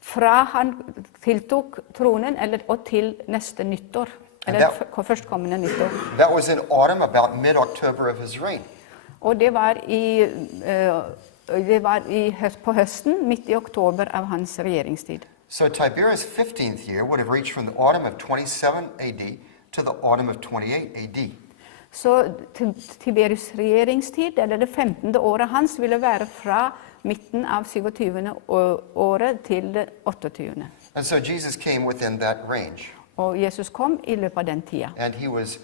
fra han tiltok tronen og til neste nyttår, eller førstkommende nyttår. That was in autumn, about mid-October of his reign. Og det var på høsten, midt i oktober av hans regjeringstid. So Tiberius' 15th year would have reached from the autumn of 27 AD to the autumn of 28 AD. Så Tiberius' regjeringstid, eller det 15. året hans, ville være fra midten av 27. året til det 28. And so Jesus came within that range. Og Jesus kom i løpet av den tida. And he was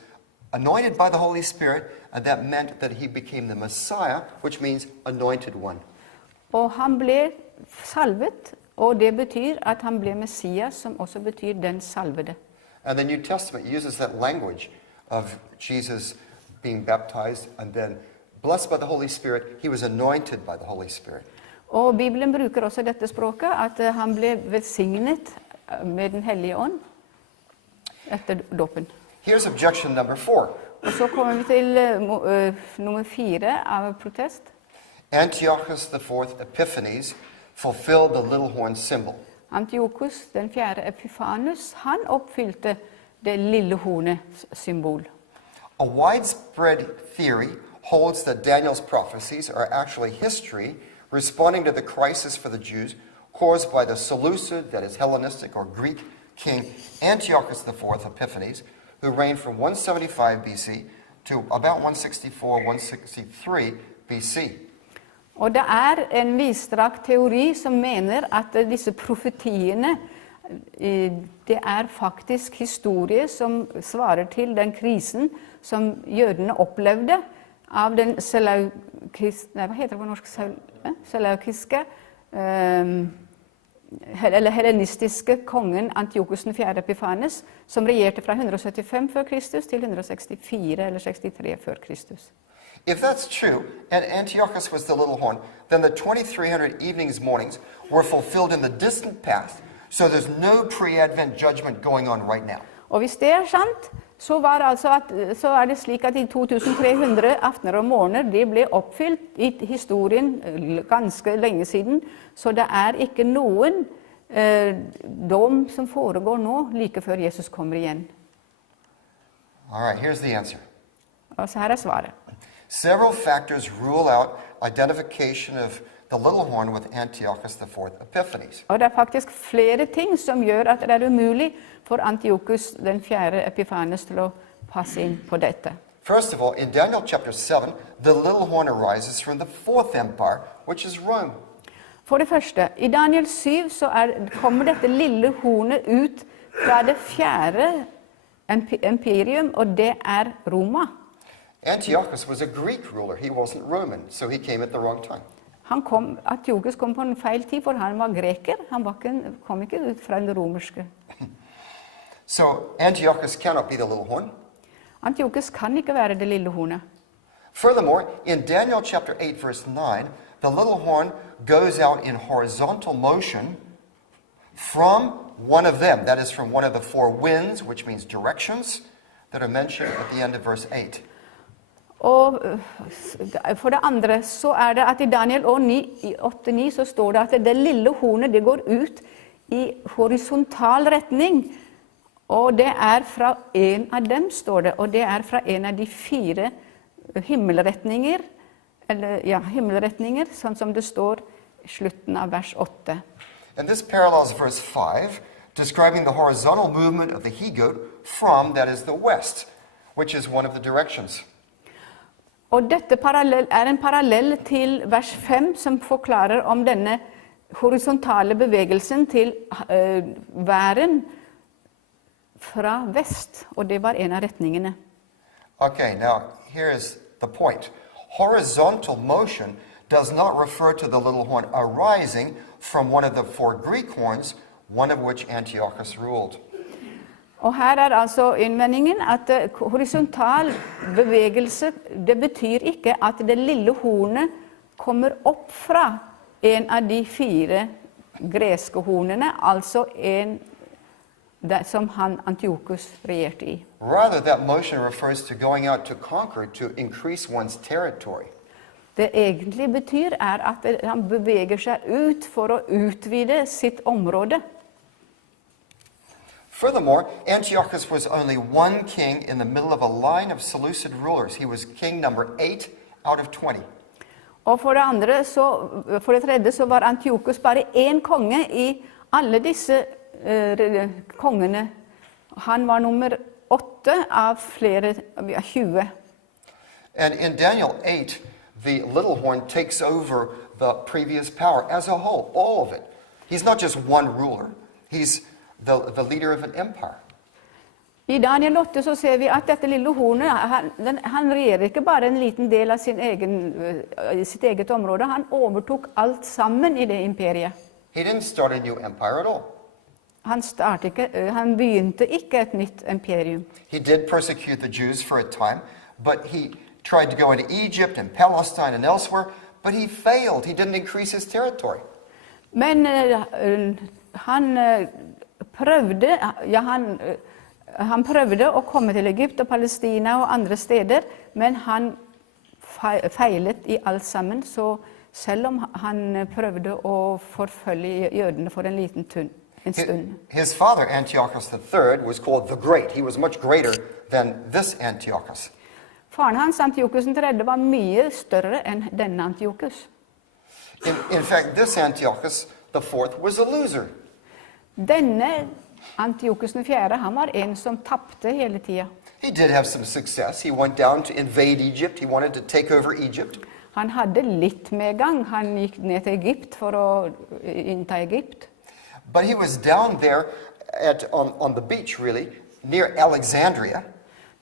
anointed by the Holy Spirit, and that meant that he became the Messiah, which means anointed one. Og han ble salvet, og det betyr at han ble Messias, som også betyr den salvede. And the New Testament uses that language of Jesus being baptized and then blessed by the Holy Spirit. He was anointed by the Holy Spirit. Og Bibelen bruker også dette språket, at han ble velsignet med den hellige ånd etter dåpen. Here's objection number 4. Og så kommer vi til nummer 4 av protest. Antiochus IV Epiphanes fulfilled the little horn symbol. Antiochus den 4. Epiphanes, han oppfylte det lille hornet symbol. A widespread theory holds that Daniel's prophecies are actually history responding to the crisis for the Jews caused by the Seleucid, that is Hellenistic or Greek, king Antiochus IV Epiphanes, who reigned from 175 BC to about 164-163 BC. Og det er en vidstrakt teori som mener at disse profetiene, det er faktisk historie som svarer til den krisen som jødene opplevde av den seleukiske, eller hellenistiske kongen Antiochus 4. Epiphanes, som regjerte fra 175 før Kristus til 164 eller 63 før Kristus. If that's true, and Antiochus was the little horn, then the 2300 evenings, mornings were fulfilled in the distant past, so there's no pre-Advent judgment going on right now. Og hvis det er sant, så er det slik at de 2300 aftener og morgener, de ble oppfylt i historien ganske lenge siden, så det er ikke noen dom som foregår nå, like før Jesus kommer igjen. All right, here's the answer. Og så her er svaret. Several factors rule out identification of the little horn with Antiochus IV Epiphanes. Og det er faktisk flere ting som gjør at det er umulig for Antiochus den 4. Epiphanes til å passe inn på dette. First of all, in Daniel chapter 7, the little horn arises from the fourth empire, which is Rome. For det første, i Daniel 7 så kommer dette lille hornet ut fra det 4. imperium, og det er Roma. Antiochus was a Greek ruler. He wasn't Roman, so he came at the wrong time. Antiochus kom på en feil tid, for han var greker. Han kom ikke ut fra det romerske. So Antiochus cannot be the little horn. Antiochus kan ikke være det lille hornet. Furthermore, in Daniel chapter 8, verse 9, the little horn goes out in horizontal motion from one of them. That is from one of the four winds, which means directions, that are mentioned at the end of verse 8. Og for det andre så er det at i Daniel 8:9 så står det at det lille hornet det går ut i horisontal retning, og det er fra en av dem, står det, og det er fra en av de 4 himmelretninger, himmelretninger, sånn som det står i slutten av vers 8. And this parallels verse 5, describing the horizontal movement of the he-goat from, that is, the west, which is one of the directions. Og dette er en parallell til vers 5, som forklarer om denne horisontale bevegelsen til væren fra vest, og det var en av retningene. Okay, now here is the point. Horizontal motion does not refer to the little horn arising from one of the 4 Greek horns, one of which Antiochus ruled. Og her er altså innvendingen at horisontal bevegelse, det betyr ikke at det lille hornet kommer opp fra en av de 4 greske hornene, altså en som Antiochus regjerte i. Rather, that motion refers to going out to conquer, to increase one's territory. Det egentlig betyr er at han beveger seg ut for å utvide sitt område. Furthermore, Antiochus was only one king in the middle of a line of Seleucid rulers. He was king number 8 out of 20. Og for det tredje så var Antiochus bare én konge i alle disse kongene. Han var nummer 8 av flere 20. And in Daniel 8, the little horn takes over the previous power as a whole, all of it. He's not just one ruler. He's the leader of an empire. I Daniel 8 så ser vi at dette lille hornet, han regjerer ikke bare en liten del av sitt eget område, han overtok alt sammen i det imperiet. He didn't start a new empire at all. Han begynte ikke et nytt imperium. He did persecute the Jews for a time, but he tried to go into Egypt and Palestine and elsewhere, but he failed. He didn't increase his territory. Men han prøvde å komme til Egypt og Palestina og andre steder, men han feilet i alt sammen, så selv om han prøvde å forfølge jødene for en liten stund. His father, Antiochus III, was called the Great. He was much greater than this Antiochus. Faren hans, Antiochus III, var mye større enn denne Antiochus. In fact, this Antiochus IV was a loser. Denne Antiochus IV, han var en som tappte hele tiden. He did have some success. He went down to invade Egypt. He wanted to take over Egypt. Han hadde litt medgang. Han gikk ned til Egypt for å innta Egypt. But he was down there on the beach, really, near Alexandria.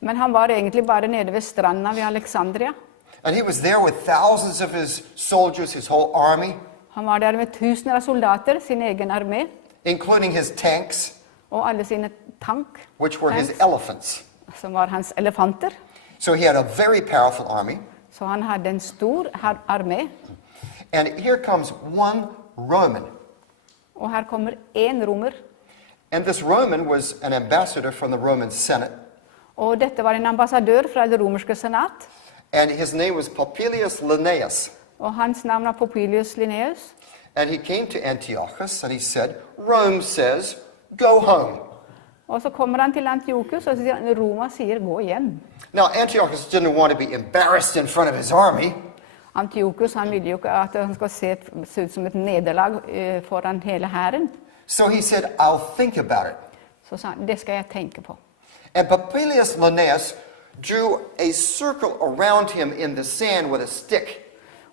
Men han var egentlig bare nede ved stranda ved Alexandria. And he was there with thousands of his soldiers, his whole army. Han var der med tusener av soldater, sin egen armé. Including his tanks, og alle sine which were his elephants. Som var hans elefanter. So he had a very powerful army. Så han hadde en stor armé. And here comes one Roman. Og her kommer en romer. And this Roman was an ambassador from the Roman Senate. Og dette var en ambassadør fra det romerske senat, and his name was Popilius Linnaeus. og hans navn er Popilius Linnaeus. And he came to Antiochus and he said, Rome says, go home. Og så kommer han til Antiochus, og så sier han, Roma sier, gå hjem. Now, Antiochus didn't want to be embarrassed in front of his army. Antiochus, han ville jo ikke at han skal se ut som et nederlag foran hele hæren. So he said, I'll think about it. Så sa han, det skal jeg tenke på. And Popilius Linnaeus drew a circle around him in the sand with a stick.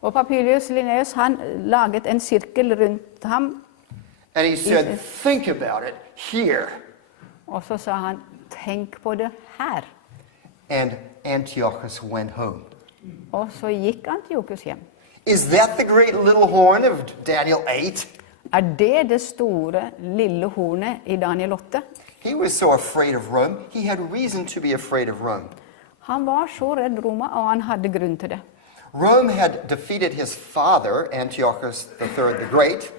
Og Popilius Linnaeus, han laget en sirkel rundt ham, And he said, think about it here. og så sa han, tenk på det her. And Antiochus went home. Og så gikk Antiochus hjem. Is that the great little horn of Daniel 8? Er det store, lille hornet i Daniel 8? He was so afraid of Rome, he had reason to be afraid of Rome. Han var så redd Roma, og han hadde grunn til det. Rome had defeated his father, Antiochus III the Great,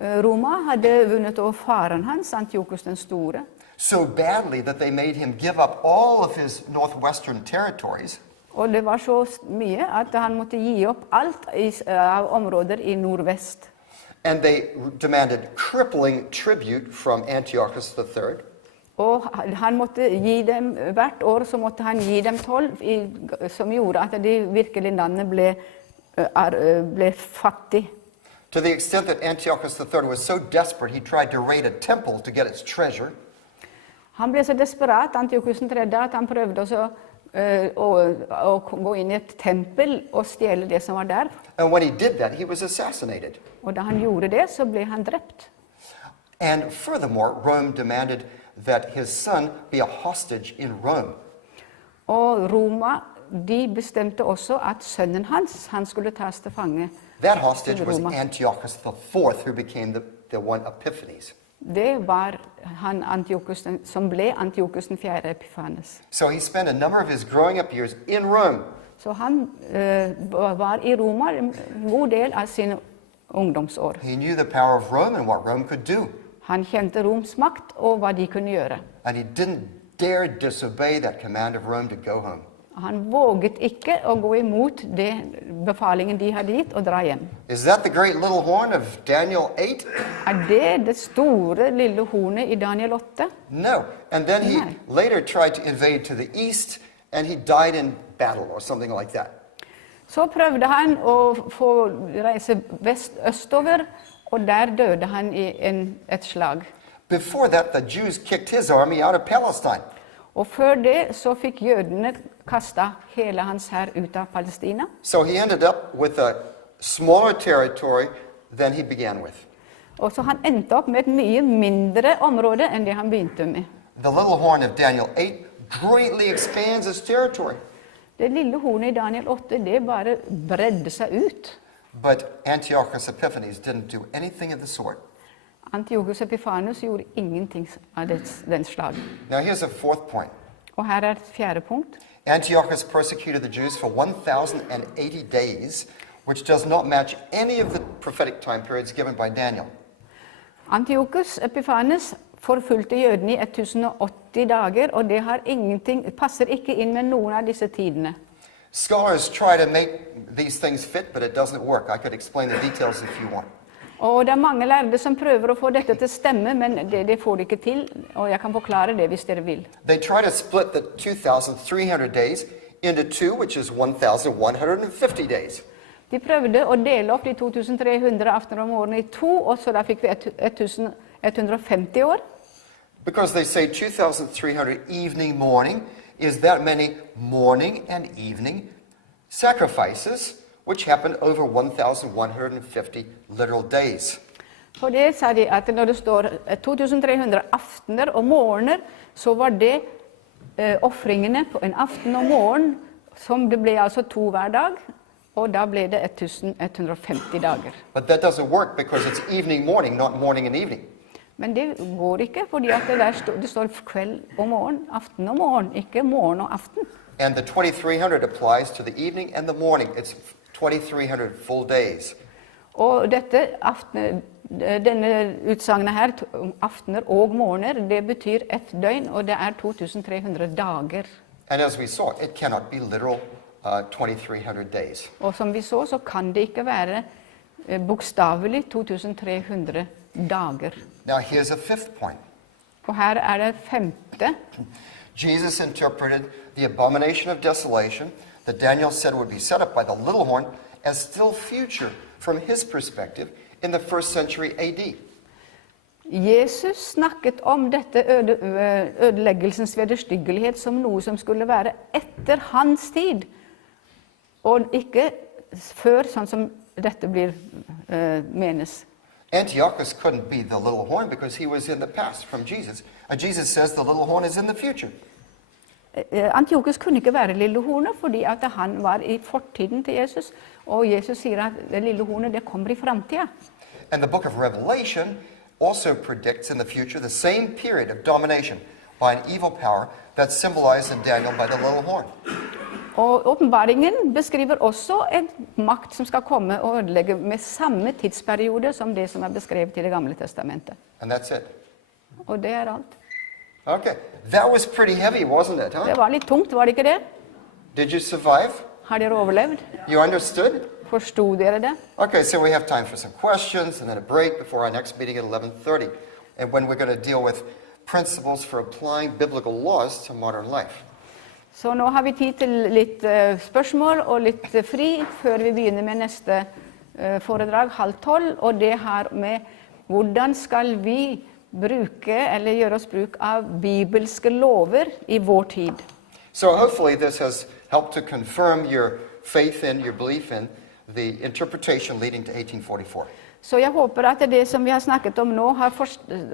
Roma hadde vunnet over faren hans, Antiochus den store, so badly that they made him give up all of his northwestern territories. og det var så mye at han måtte gi opp alt av områder i nordvest. And they demanded crippling tribute from Antiochus III. Og han måtte gi dem, hvert år så måtte han gi dem 12, som gjorde at de virkelig landet ble fattig. To the extent that Antiochus III was so desperate, he tried to raid a temple to get its treasure. Han ble så desperat, Antiochus den tredje, at han prøvde også å gå inn i et tempel og stjele det som var der. And when he did that, he was assassinated. Og da han gjorde det, så ble han drept. And furthermore, Rome demanded that his son be a hostage in Rome. Og Roma, de bestemte også at sønnen hans, han skulle tas til fange. That hostage was Roma. Antiochus IV, who became the one Epiphanes. Det var han Antiochus, som ble Antiochus den fjerde Epiphanes. So he spent a number of his growing up years in Rome. Så han var i Roma en god del av sine ungdomsår. He knew the power of Rome and what Rome could do. Han kjente Roms makt og hva de kunne gjøre. And he didn't dare disobey that command of Rome to go home. Han våget ikke å gå imot det befalingen de hadde gitt, og dra hjem. Is that the great little horn of Daniel 8? Er det store, lille hornet i Daniel 8? No. And then he No. later tried to invade to the east, and he died in battle or something like that. Så prøvde han å få reise østover, og der døde han i et slag. Before that, the Jews kicked his army out of Palestine. Og før det så fikk jødene kastet hele hans hær ut av Palestina. So he ended up with a smaller territory than he began with. Og så han endte opp med et mye mindre område enn det han begynte med. The little horn of Daniel 8 greatly expands its territory. Det lille hornet i Daniel 8, det bare bredde seg ut. But Antiochus Epiphanes didn't do anything of the sort. Antiochus Epiphanes gjorde ingenting av den slag. Now here's a fourth point. Og her er et fjerde punkt. Antiochus persecuted the Jews for 1,080 days, which does not match any of the prophetic time periods given by Daniel. Antiochus Epiphanes forfulgte jødene i 1080 dager, og det passer ikke inn med noen av disse tidene. Scholars try to make these things fit, but it doesn't work. I could explain the details if you want. Og det er mange lærde som prøver å få dette til stemme, men det får de ikke til, og jeg kan forklare det hvis dere vil. They try to split the 2,300 days into two, which is 1,150 days. De prøvde å dele opp de 2300 aftener om morgenen i to, og så da fikk vi 1150 år. Because they say 2,300 evening morning is that many morning and evening sacrifices, which happened over 1,150 literal days. For det sa de at når det står 2300 aftener og morgener, så var det offringene på en aften og morgen, som det ble altså to hver dag, og da ble det 1150 dager. But that doesn't work because it's evening morning, not morning and evening. Men det går ikke, fordi at det står kveld og morgen, aften og morgen, ikke morgen og aften. And the 2,300 applies to the evening and the morning. It's 2,300 full days. Og denne utsagnet her, aftener og morgener, det betyr et døgn, og det er 2300 dager. And as we saw, it cannot be literal 2,300 days. Og som vi så kan det ikke være bokstavelig 2300 dager. Now here's a fifth point. Og her er det femte. Jesus interpreted the abomination of desolation that Daniel said would be set up by the little horn as still future from his perspective in the first century AD. Jesus snakket om dette ødeleggelsens vederstyggelighet som noe som skulle være etter hans tid, og ikke før, sånn som dette blir menes. Antiochus couldn't be the little horn because he was in the past from Jesus. And Jesus says the little horn is in the future. Antiochus kunne ikke være lille hornet fordi at han var i fortiden til Jesus, og Jesus sier at det lille hornet det kommer i fremtiden. And the book of Revelation also predicts in the future the same period of domination by an evil power that's symbolized in Daniel by the little horn. Og åpenbaringen beskriver også en makt som skal komme og ødelegge med samme tidsperiode som det som er beskrevet i det gamle testamentet. And that's it. Og det er alt. Okay, that was pretty heavy, wasn't it, huh? Det var litt tungt, var det ikke det? Did you survive? Har dere overlevd? You understood? Forstod dere det? Okay, so we have time for some questions and then a break before our next meeting at 11:30, and when we're going to deal with principles for applying biblical laws to modern life. Så nå har vi tid til litt spørsmål og litt fri før vi begynner med neste foredrag 11:30, og det her med hvordan skal vi bruke eller gjøre oss bruk av bibelske lover i vår tid. So hopefully this has helped to confirm your faith in, your belief in, the interpretation leading to 1844. Så jeg håper at det som vi har snakket om nå har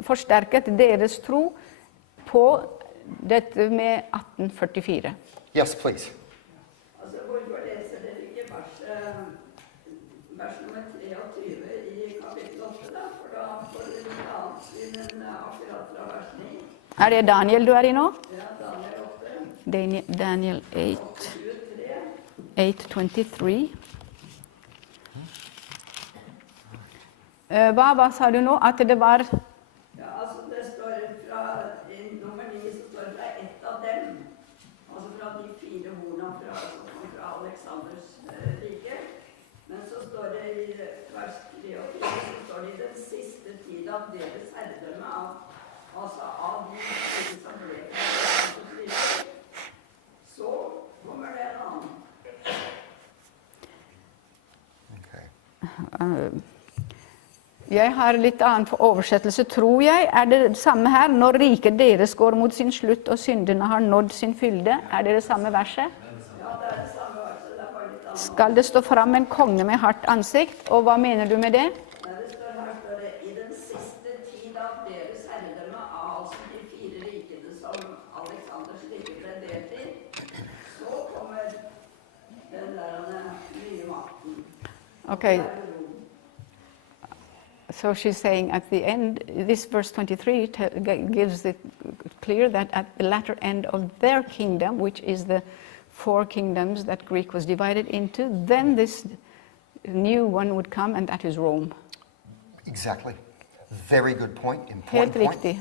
forsterket deres tro på dette med 1844. Yes, please. Altså, hvorfor leser dere ikke vers nummer 23 i kapittel 8 da? For da får dere litt annet syn enn akkurat fra vers 9. Er det Daniel du er i nå? Ja, Daniel 8. Daniel 8:23. Hva sa du nå? At det var... Ja, altså det står fra nummer 9, så står det fra ett av dem. Altså fra de 4 hornene fra Alexanders rike. Men så står det i vers 23, så står det i den siste tid av deres herredømme, altså av de tiden som ble Alexanders rike. Så kommer det en annen. Okay. Jeg har litt annen oversettelse, tror jeg. Er det samme her? Når riket deres går mot sin slutt, og syndene har nådd sin fylde. Er det det samme verset? Ja, det er det samme verset. Det er bare litt annet. Skal det stå fram en konge med hardt ansikt? Og hva mener du med det? Nei, det står her, i den siste tid av deres herredømme, altså de 4 rikene som Alexanders rike ble delt i, så kommer den der nye makten. Okay. So she's saying at the end, this verse 23 gives it clear that at the latter end of their kingdom, which is the 4 kingdoms that Greek was divided into, then this new one would come, and that is Rome. Exactly. Very good point, important Helt point. riktig.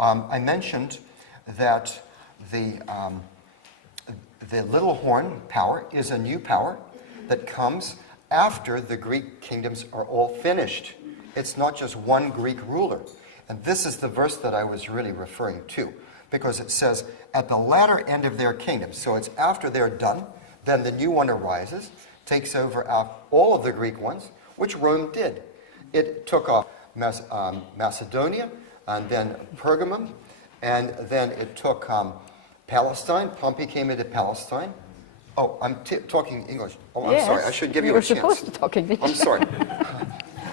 I mentioned that the little horn power is a new power that comes after the Greek kingdoms are all finished. It's not just one Greek ruler. And this is the verse that I was really referring to, because it says, at the latter end of their kingdom, so it's after they're done, then the new one arises, takes over all of the Greek ones, which Rome did. It took off Macedonia, and then Pergamum, and then it took Palestine. Pompey came into Palestine. Oh, I'm talking English. Oh, I'm sorry. I should give you a chance. You're supposed to talk English. I'm sorry.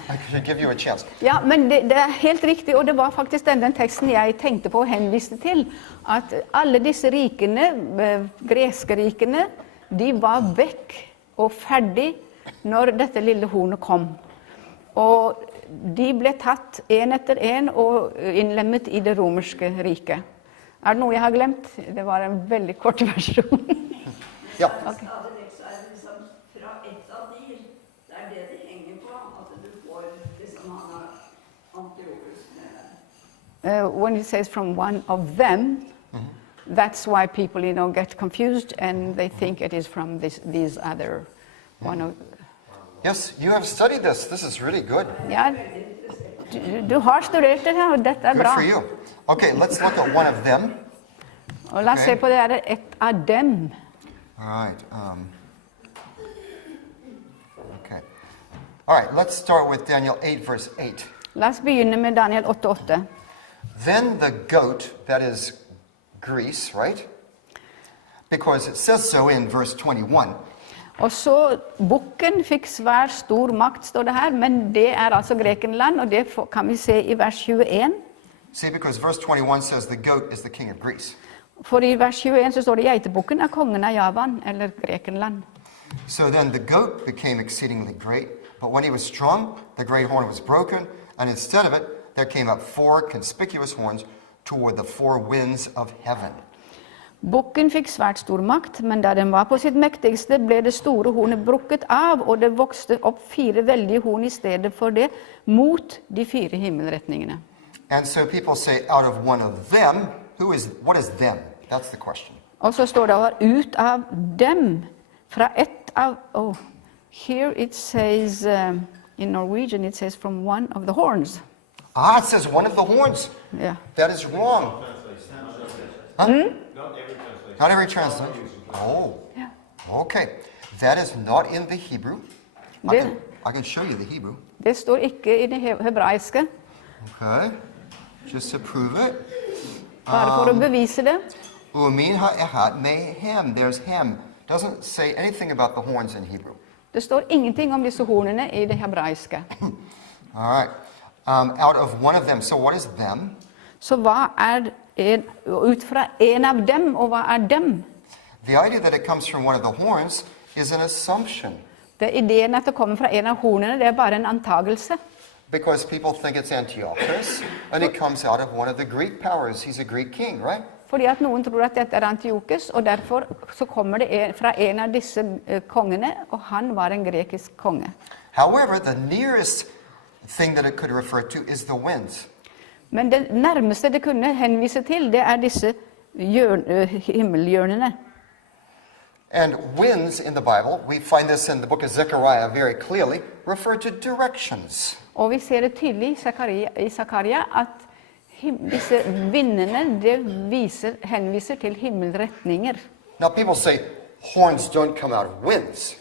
I should give you a chance. Ja, men det er helt riktig, og det var faktisk den teksten jeg tenkte på og henviste til, at alle disse rikene, greske rikene, de var vekk og ferdig når dette lille hornet kom. Og de ble tatt en etter en og innlemmet i det romerske riket. Er det noe jeg har glemt? Det var en veldig kort versjon. Ja. Okay. Fra ett av de, det er det de henger på, at du when it says from one of them, that's why people, get confused and they think it is from these other one of. Yes, you have studied this. This is really good. Ja, du har studert det her, og dette Good bra. for you. Okay, let's look at one of them. Og la oss se på det her, et av dem. All right. Okay. All right, let's start with Daniel 8, verse 8. La oss begynne med Daniel 8:8. Then the goat, that is Greece, right? Because it says so in verse 21. Og så bukken fikk svær stor makt, står det her, men det er altså Grekenland, og det kan vi se i vers 21. See, because verse 21 says the goat is the king of Greece. For i vers 21 så står det geitebukken er kongen av Javan, eller Grekenland. So then the goat became exceedingly great, but when he was strong, the great horn was broken, and instead of it, there came up 4 conspicuous horns toward the 4 winds of heaven. Bukken fikk svært stor makt, men da den var på sitt mektigste, ble det store hornet brukket av, og det vokste opp 4 veldige horn i stedet for det, mot de 4 himmelretningene. And so people say, out of one of them, what is them? That's the question. Og så står det ut av dem, fra ett av, here it says, in Norwegian it says from one of the horns. It says one of the horns. Yeah. That is wrong. Huh? Not every translation. Oh. Yeah. Okay. That is not in the Hebrew. I can show you the Hebrew. Det står ikke i det hebraiske, Okay. Just to prove it. bare for å bevise det. Umin ha'ehat mehem. There's hem. Doesn't say anything about the horns in Hebrew. Det står ingenting om disse hornene i det hebraiske. All right. Out of one of them. So what is them? Så hva ut fra en av dem, og hva er dem? The idea that it comes from one of the horns is an assumption. Ideen at det kommer fra en av hornene, det er bare en antagelse. Because people think it's Antiochus, and it comes out of one of the Greek powers. He's a Greek king, right? Fordi at noen tror at dette er Antiochus, og derfor så kommer det fra en av disse kongene, og han var en grekisk konge. However, the nearest thing that it could refer to is the winds. Men det nærmeste det kunne henvise til, det er disse himmelhjørnene. And winds in the Bible, we find this in the book of Zechariah very clearly, refer to directions. Og vi ser det tydelig i Zakaria at disse vindene det henviser til himmelretninger. Now people say horns don't come out of winds,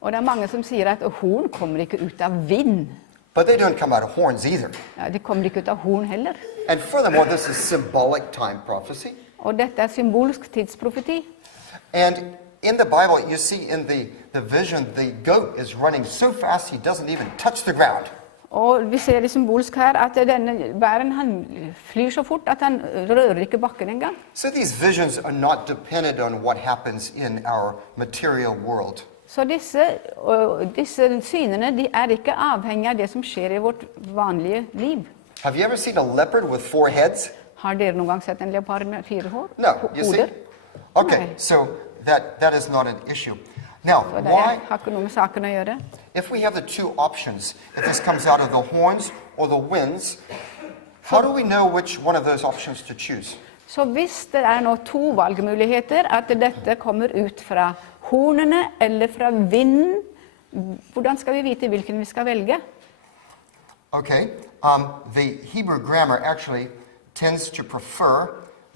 Og det er mange som sier at horn kommer ikke ut av vind. but they don't come out of horns either. Ja, de kommer ikke ut av horn heller. And furthermore, this is symbolic time prophecy. Og dette er symbolsk tidsprofeti. And in the Bible, you see in the vision, the goat is running so fast he doesn't even touch the ground. Og vi ser det symbolsk her at denne bæren han flyr så fort at han rører ikke bakken engang. So these visions are not dependent on what happens in our material world. Så disse synene de er ikke avhengige av det som skjer i vårt vanlige liv. Have you ever seen a leopard with 4 heads? Har dere noen gang sett en leopard med 4 No, you see? hoder? Okay, Nei. so that is not an issue. Now, Så det why, har ikke noe med saken å gjøre. if we have the 2 options, if this comes out of the horns or the winds, how do we know which one of those options to choose? Så hvis det er nå 2 valgmuligheter, at dette kommer ut fra hornene eller fra vinden, hvordan skal vi vite hvilken vi skal velge? Okay, the Hebrew grammar actually tends to prefer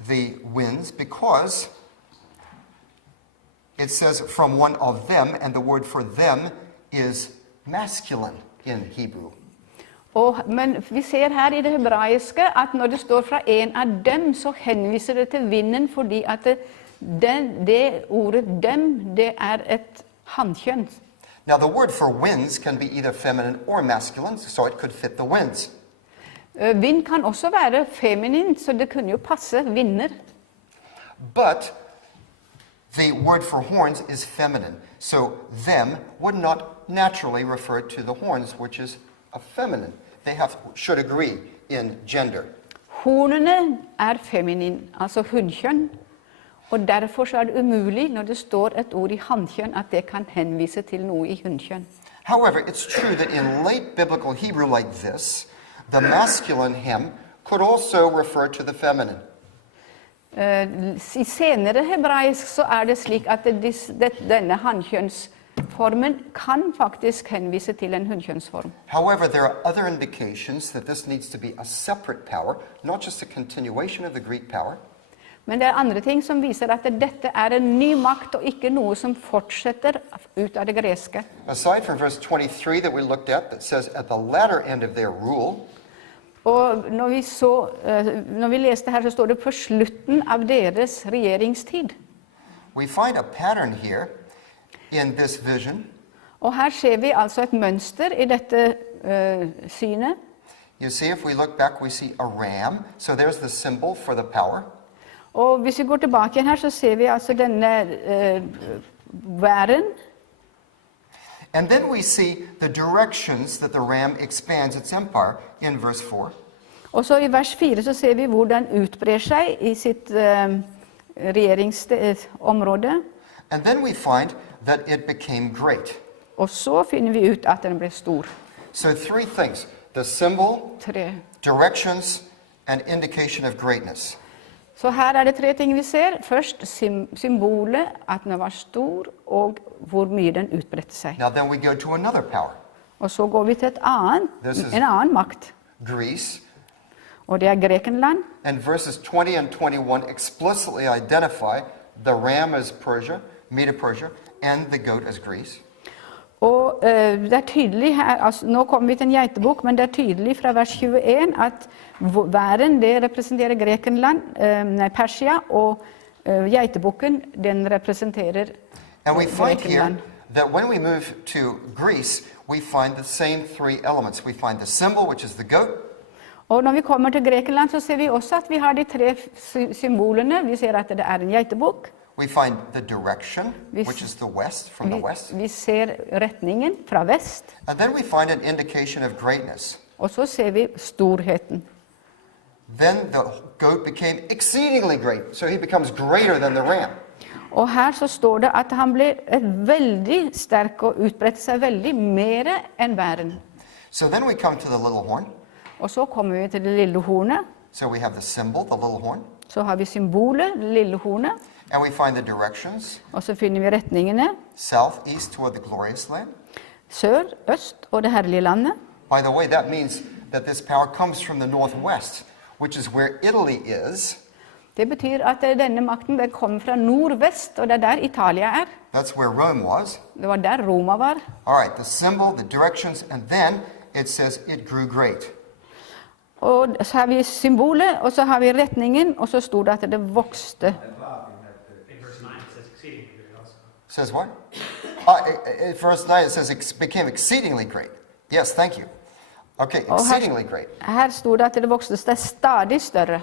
the winds because it says from one of them, and the word for them is masculine in Hebrew. Men vi ser her i det hebraiske at når det står fra en av dem, så henviser det til vinden, fordi at det ordet dem, det er et hannkjønn. Now the word for winds can be either feminine or masculine, so it could fit the winds. Vind kan også være feminin, så det kunne jo passe vinder. But the word for horns is feminine, so them would not naturally refer to the horns, which is a feminine. They should agree in gender. Hornene er feminin, altså hunnkjønn, og derfor så er det umulig når det står et ord i hannkjønn at det kan henvise til noe i hunnkjønn. However, it's true that in late biblical Hebrew like this, the masculine hem could also refer to the feminine. I senere hebraisk så det slik at denne hannkjønnsformen kan faktisk henvise til en hunnkjønnsform. However, there are other indications that this needs to be a separate power, not just a continuation of the Greek power. Men det andre ting som viser at dette en ny makt og ikke noe som fortsetter ut av det greske. Aside from verse 23 that we looked at that says at the latter end of their rule, Og når vi leste her, så står det på slutten av deres regjeringstid. we find a pattern here in this vision. Og her ser vi altså et mønster i dette synet. You see, if we look back, we see a ram. So there's the symbol for the power. Og hvis vi går tilbake igjen her, så ser vi altså denne væren. And then we see the directions that the ram expands its empire in verse 4. Og så i vers 4 så ser vi hvordan utbrer seg i sitt regjeringsområde. And then we find that it became great. Og så finner vi ut at den ble stor. So three things: the symbol, 3. directions, and indication of greatness. Så her det 3 ting vi ser. Først symbolet, at den var stor, og hvor mye den utbredte seg. Now then we go to another power, Og så går vi til en annen makt, Greece. og det Grekenland. And verses 20 and 21 explicitly identify the ram as Persia, Medo-Persia, and the goat as Greece. Og det tydelig her, altså, nå kommer vi til en geitebok, men det tydelig fra vers 21 at væren det representerer Grekenland, Persia, og geiteboken den representerer And we find here Grekenland. that when we move to Greece, we find the same three elements. We find the symbol, which is the goat. Og når vi kommer til Grekenland, så ser vi også at vi har de 3 symbolene. Vi ser at det en geitebok. We find the direction, which is the west, from the west. Vi ser retningen fra vest. And then we find an indication of greatness. Og så ser vi storheten. Then the goat became exceedingly great, so he becomes greater than the ram. Og her så står det at han ble veldig sterk og utbredte seg veldig mer enn væren. So then we come to the little horn. Og så kommer vi til det lille hornet. So we have the symbol, the little horn. Så har vi symbolet, det lille hornet. And we find the directions, Og så finner vi retningene. south, east toward the glorious land. Sør, øst og det herlige landet. By the way, that means that this power comes from the northwest, which is where Italy is. Det betyr at denne makten den kommer fra nordvest, og det der Italia That's where Rome was. Det var der Roma var. All right, the symbol, the directions, and then it says it grew great. Og så har vi symbolet, og så har vi retningen, og så stod det at det vokste. In verse 9 it says exceedingly great also. Says what? Verse 9 it says it became exceedingly great. Yes, thank you. Okay, Og exceedingly great. her stod det at det vokste seg stadig større.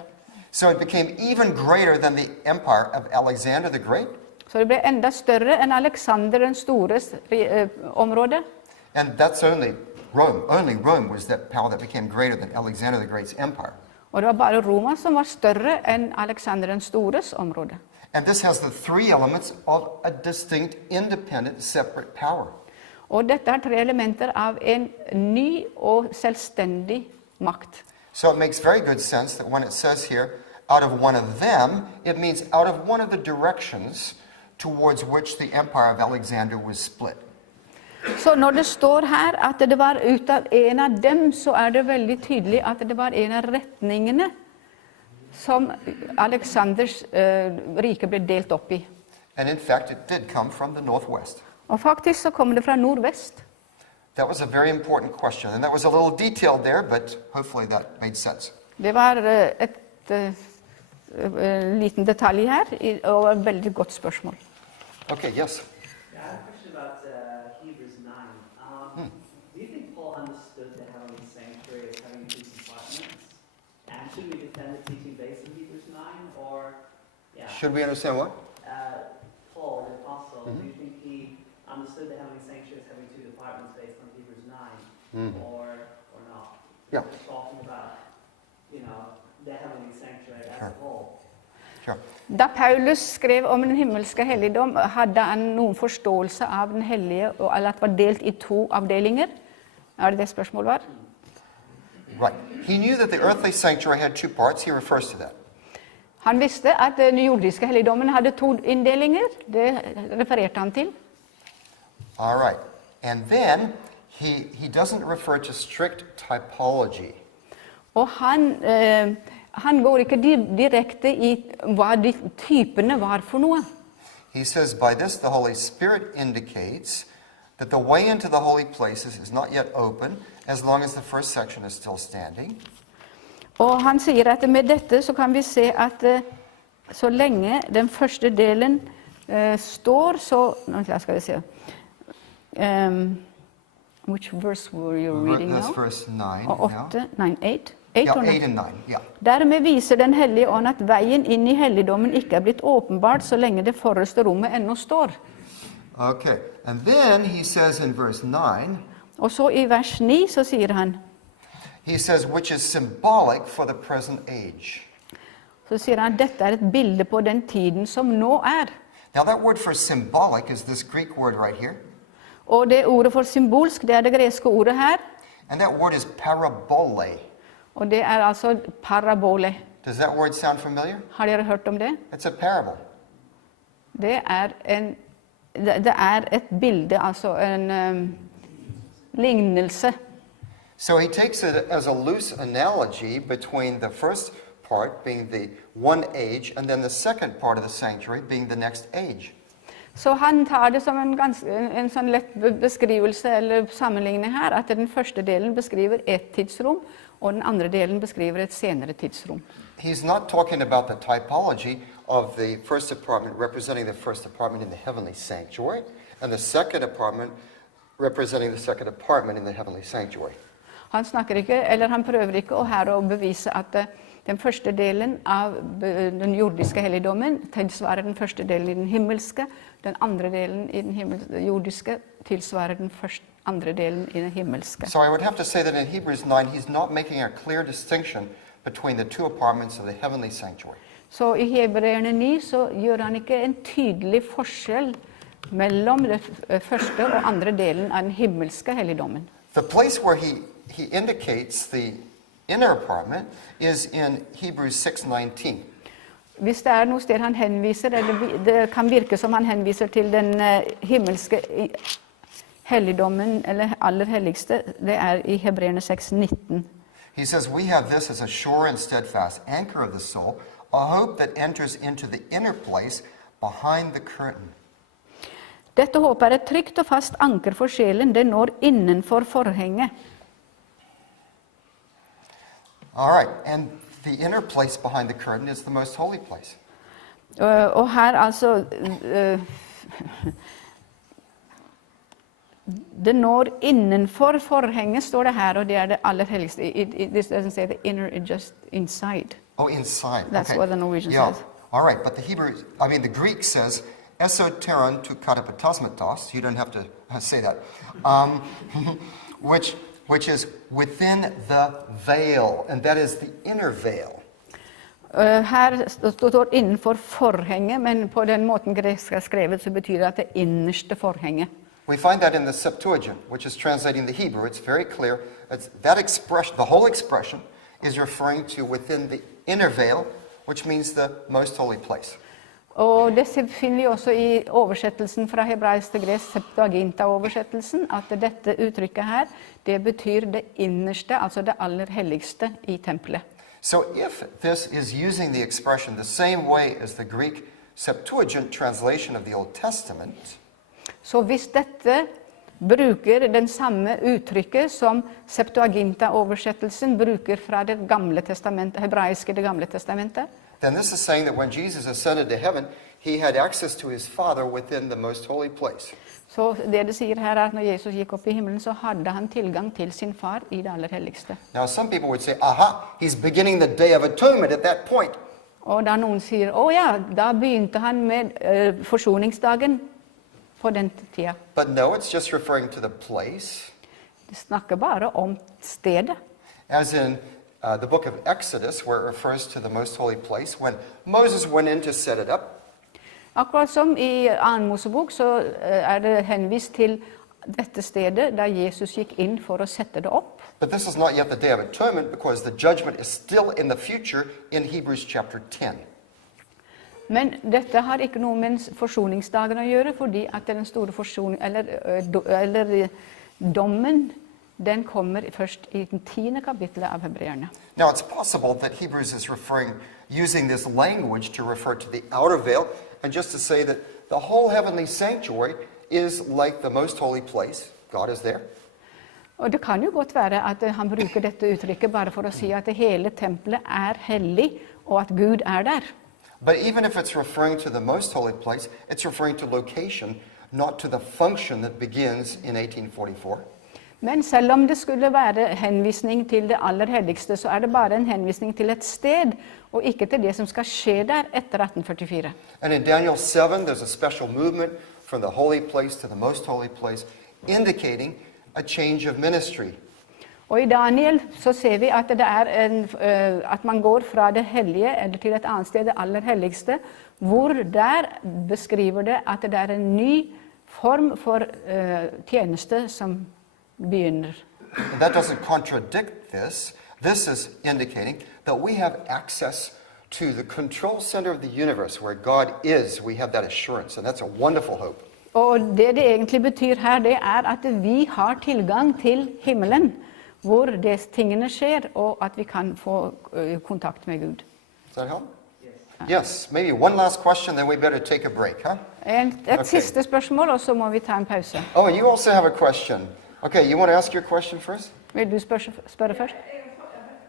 So it became even greater than the empire of Alexander the Great. Så det ble enda større enn Alexander den stores område. And that's only Rome. Only Rome was that power that became greater than Alexander the Great's empire. Og det var bare Roma som var større enn Alexander den stores område. And this has the three elements of a distinct, independent, separate power. Og dette har 3 elementer av en ny og selvstendig makt. So it makes very good sense that when it says here, out of one of them, it means out of one of the directions towards which the empire of Alexander was split. Så når det står her at det var ut av en av dem, så det veldig tydelig at det var en av retningene som Alexanders rike ble delt opp i. And in fact, it did come from the northwest. Og faktisk så kommer det fra nordvest. That was a very important question, and that was a little detailed there, but hopefully that made sense. Det var en liten detalj her, og et veldig godt spørsmål. Okay, yes. Yeah, I have a question about Hebrews 9. Do you think Paul understood the heavenly sanctuary as having 2 compartments? And should we defend the teaching based on Hebrews 9, or Should we understand what? Paul, the apostle, do you think he understood the heavenly sanctuary as having 2 departments based on Hebrews 9, or not? Yeah. Just talking about, the heavenly sanctuary as a whole. Sure. Da Paulus skrev om den himmelske helligdom, hadde han noen forståelse av den hellige, eller at det var delt i 2 avdelinger? Det spørsmålet var? Right. He knew that the earthly sanctuary had two parts. He refers to that. Han visste at den jordiske helligdommen hadde to inndelinger. Det refererte han til. All right. And then he doesn't refer to strict typology. Og han går ikke direkte i hva de typene var for noe. He says, by this the Holy Spirit indicates that the way into the holy places is not yet open as long as the first section is still standing. Og han sier at med dette så kan vi se at så lenge den første delen står, så... Nå skal vi se. Which verse were you reading now? That's verse 9 Og 8, now. 9, 8? Yeah, 8 and 9, yeah. Dermed viser den hellige ånd at veien inn i helligdommen ikke er blitt åpenbart så lenge det forreste rommet ennå står. Okay, and then he says in verse 9, Og så i vers 9 så sier han, he says, which is symbolic for the present age. så sier han, dette er et bilde på den tiden som nå er. Now that word for symbolic is this Greek word right here. Og det ordet for symbolsk, det er det greske ordet her. And that word is parabole. Og det er altså parabole. Does that word sound familiar? Har dere hørt om det? It's a parable. Det er et bilde, altså en lignelse. So he takes it as a loose analogy between the first part being the one age and then the second part of the sanctuary being the next age. Så han tar det som en sånn lett beskrivelse eller sammenligning her, at den første delen beskriver et tidsrom, og den andre delen beskriver et senere tidsrom. He's not talking about the typology of the first apartment representing the first apartment in the heavenly sanctuary, and the second apartment representing the second apartment in the heavenly sanctuary. Han snakker ikke, eller han prøver ikke her å bevise at den første delen av den jordiske helligdommen tilsvarer den første delen i den himmelske, den andre delen i den jordiske tilsvarer den andre delen i den himmelske. So I would have to say that in Hebrews 9, he's not making a clear distinction between the two apartments of the heavenly sanctuary. Så i Hebreerne 9 så gjør han ikke en tydelig forskjell mellom den første og andre delen av den himmelske helligdommen. The place where he indicates the inner apartment is in Hebrews 6:19. Hvis det er noe sted han henviser, eller det kan virke som han henviser til den himmelske helligdommen, eller aller helligste, det er i Hebreerne 6:19. He says, we have this as a sure and steadfast anchor of the soul, a hope that enters into the inner place behind the curtain. Dette håpet er et trygt og fast anker for sjelen, det når innenfor forhenget. All right, and the inner place behind the curtain is the most holy place. Og her altså, det når innenfor forhenget, står det her, og det er det aller helligste. This doesn't say the inner, it's just inside. Oh, inside. That's okay. what the Norwegian Yeah. says. All right, but the Greek says, esoteron to katapatasmatos, you don't have to say that, which is within the veil, and that is the inner veil. Her står innenfor forhenget, men på den måten gresk er skrevet, så betyr det at det innerste forhenget. We find that in the Septuagint, which is translating the Hebrew. It's very clear. That expression, the whole expression, is referring to within the inner veil, which means the most holy place. Og det finner vi også i oversettelsen fra hebraisk til gresk, Septuaginta-oversettelsen, at dette uttrykket her, det betyr det innerste, altså det aller helligste i tempelet. So if this is using the expression the same way as the Greek Septuagint translation of the Old Testament, så hvis dette bruker den samme uttrykket som Septuaginta-oversettelsen bruker fra det gamle testamentet, hebraiske det gamle testamentet, then this is saying that when Jesus ascended to heaven, he had access to his Father within the most holy place. så det sier her er at når Jesus gikk opp i himmelen, så hadde han tilgang til sin far i det aller helligste. Now some people would say, aha, he's beginning the Day of Atonement at that point. Og da noen sier, å ja, da begynte han med forsoningsdagen på den tida. But no, it's just referring to the place. Det snakker bare om stedet. As in the book of Exodus, where it refers to the most holy place, when Moses went in to set it up. Akkurat som i 2. Mosebok så er det henvist til dette stedet der Jesus gikk inn for å sette det opp. But this is not yet the Day of Atonement because the judgment is still in the future in Hebrews chapter 10. Men dette har ikke noe med forsoningsdagen å gjøre, fordi at den store dommen, den kommer først i den 10. kapittelet av Hebreerne. Now, it's possible that Hebrews is using this language to refer to the outer veil, and just to say that the whole heavenly sanctuary is like the most holy place. God is there. Og det kan jo godt være at han bruker dette uttrykket bare for å si at hele tempelet er hellig, og at Gud er der. But even if it's referring to the most holy place, it's referring to location, not to the function that begins in 1844. Men selv om det skulle være henvisning til det aller helligste, så er det bare en henvisning til et sted, og ikke til det som skal skje der etter 1844. And in Daniel 7, there's a special movement from the holy place to the most holy place, indicating a change of ministry. Og i Daniel så ser vi at, at man går fra det hellige eller til et annet sted, det aller helligste, hvor der beskriver det at det er en ny form for tjeneste som begynner. And that doesn't contradict this. This is indicating that we have access to the control center of the universe where God is. We have that assurance, and that's a wonderful hope. Og det egentlig betyr her, det er at vi har tilgang til himmelen, hvor tingene skjer, og at vi kan få kontakt med Gud. Does that help? Yes. Maybe one last question, then we better take a break, huh? Et siste spørsmål, og så må vi ta en pause. Oh, and you also have a question. Okay, you want to ask your question first? Vil du spørre først?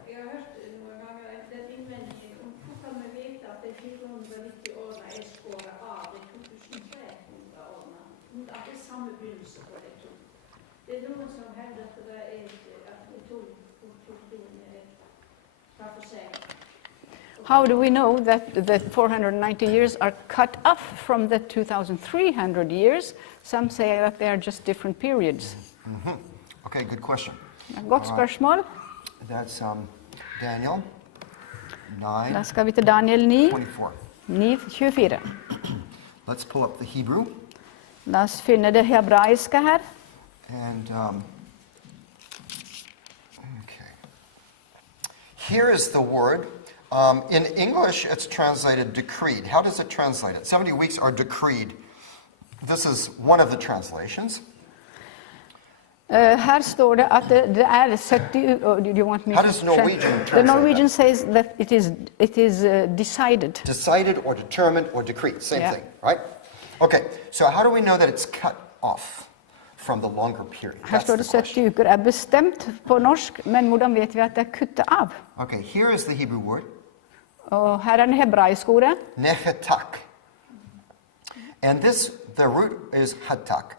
Jeg har hørt noen ganger den innvendingen om hvordan vi vet at de 490 årene er skåret av de 2300 årene, mot at det er samme begynnelse på de to. Det er noen som hevder at det er at de to tar for seg. How do we know that the 490 years are cut off from the 2,300 years? Some say that they are just different periods. Okay, good question. Godt spørsmål. That's Daniel Da skal vi til Daniel 9, 24. 9:24. Let's pull up the Hebrew. La oss finne det hebraiske her. And okay. Here is the word. In English, it's translated decreed. How does it translate it? 70 weeks are decreed. This is one of the translations. Her står det at det er 70 do you want me How to does Norwegian translate The Norwegian that? says that it is decided. Decided or determined or decreed. Same Yeah. thing, right? Okay, so how do we know that it's cut off from the longer period? Her That's står the det question. 70 uker er bestemt på norsk, men hvordan vet vi at det er kuttet av? Okay, here is the Hebrew word. Og her er den hebraiske ordet. Nechetak. And the root is hatak.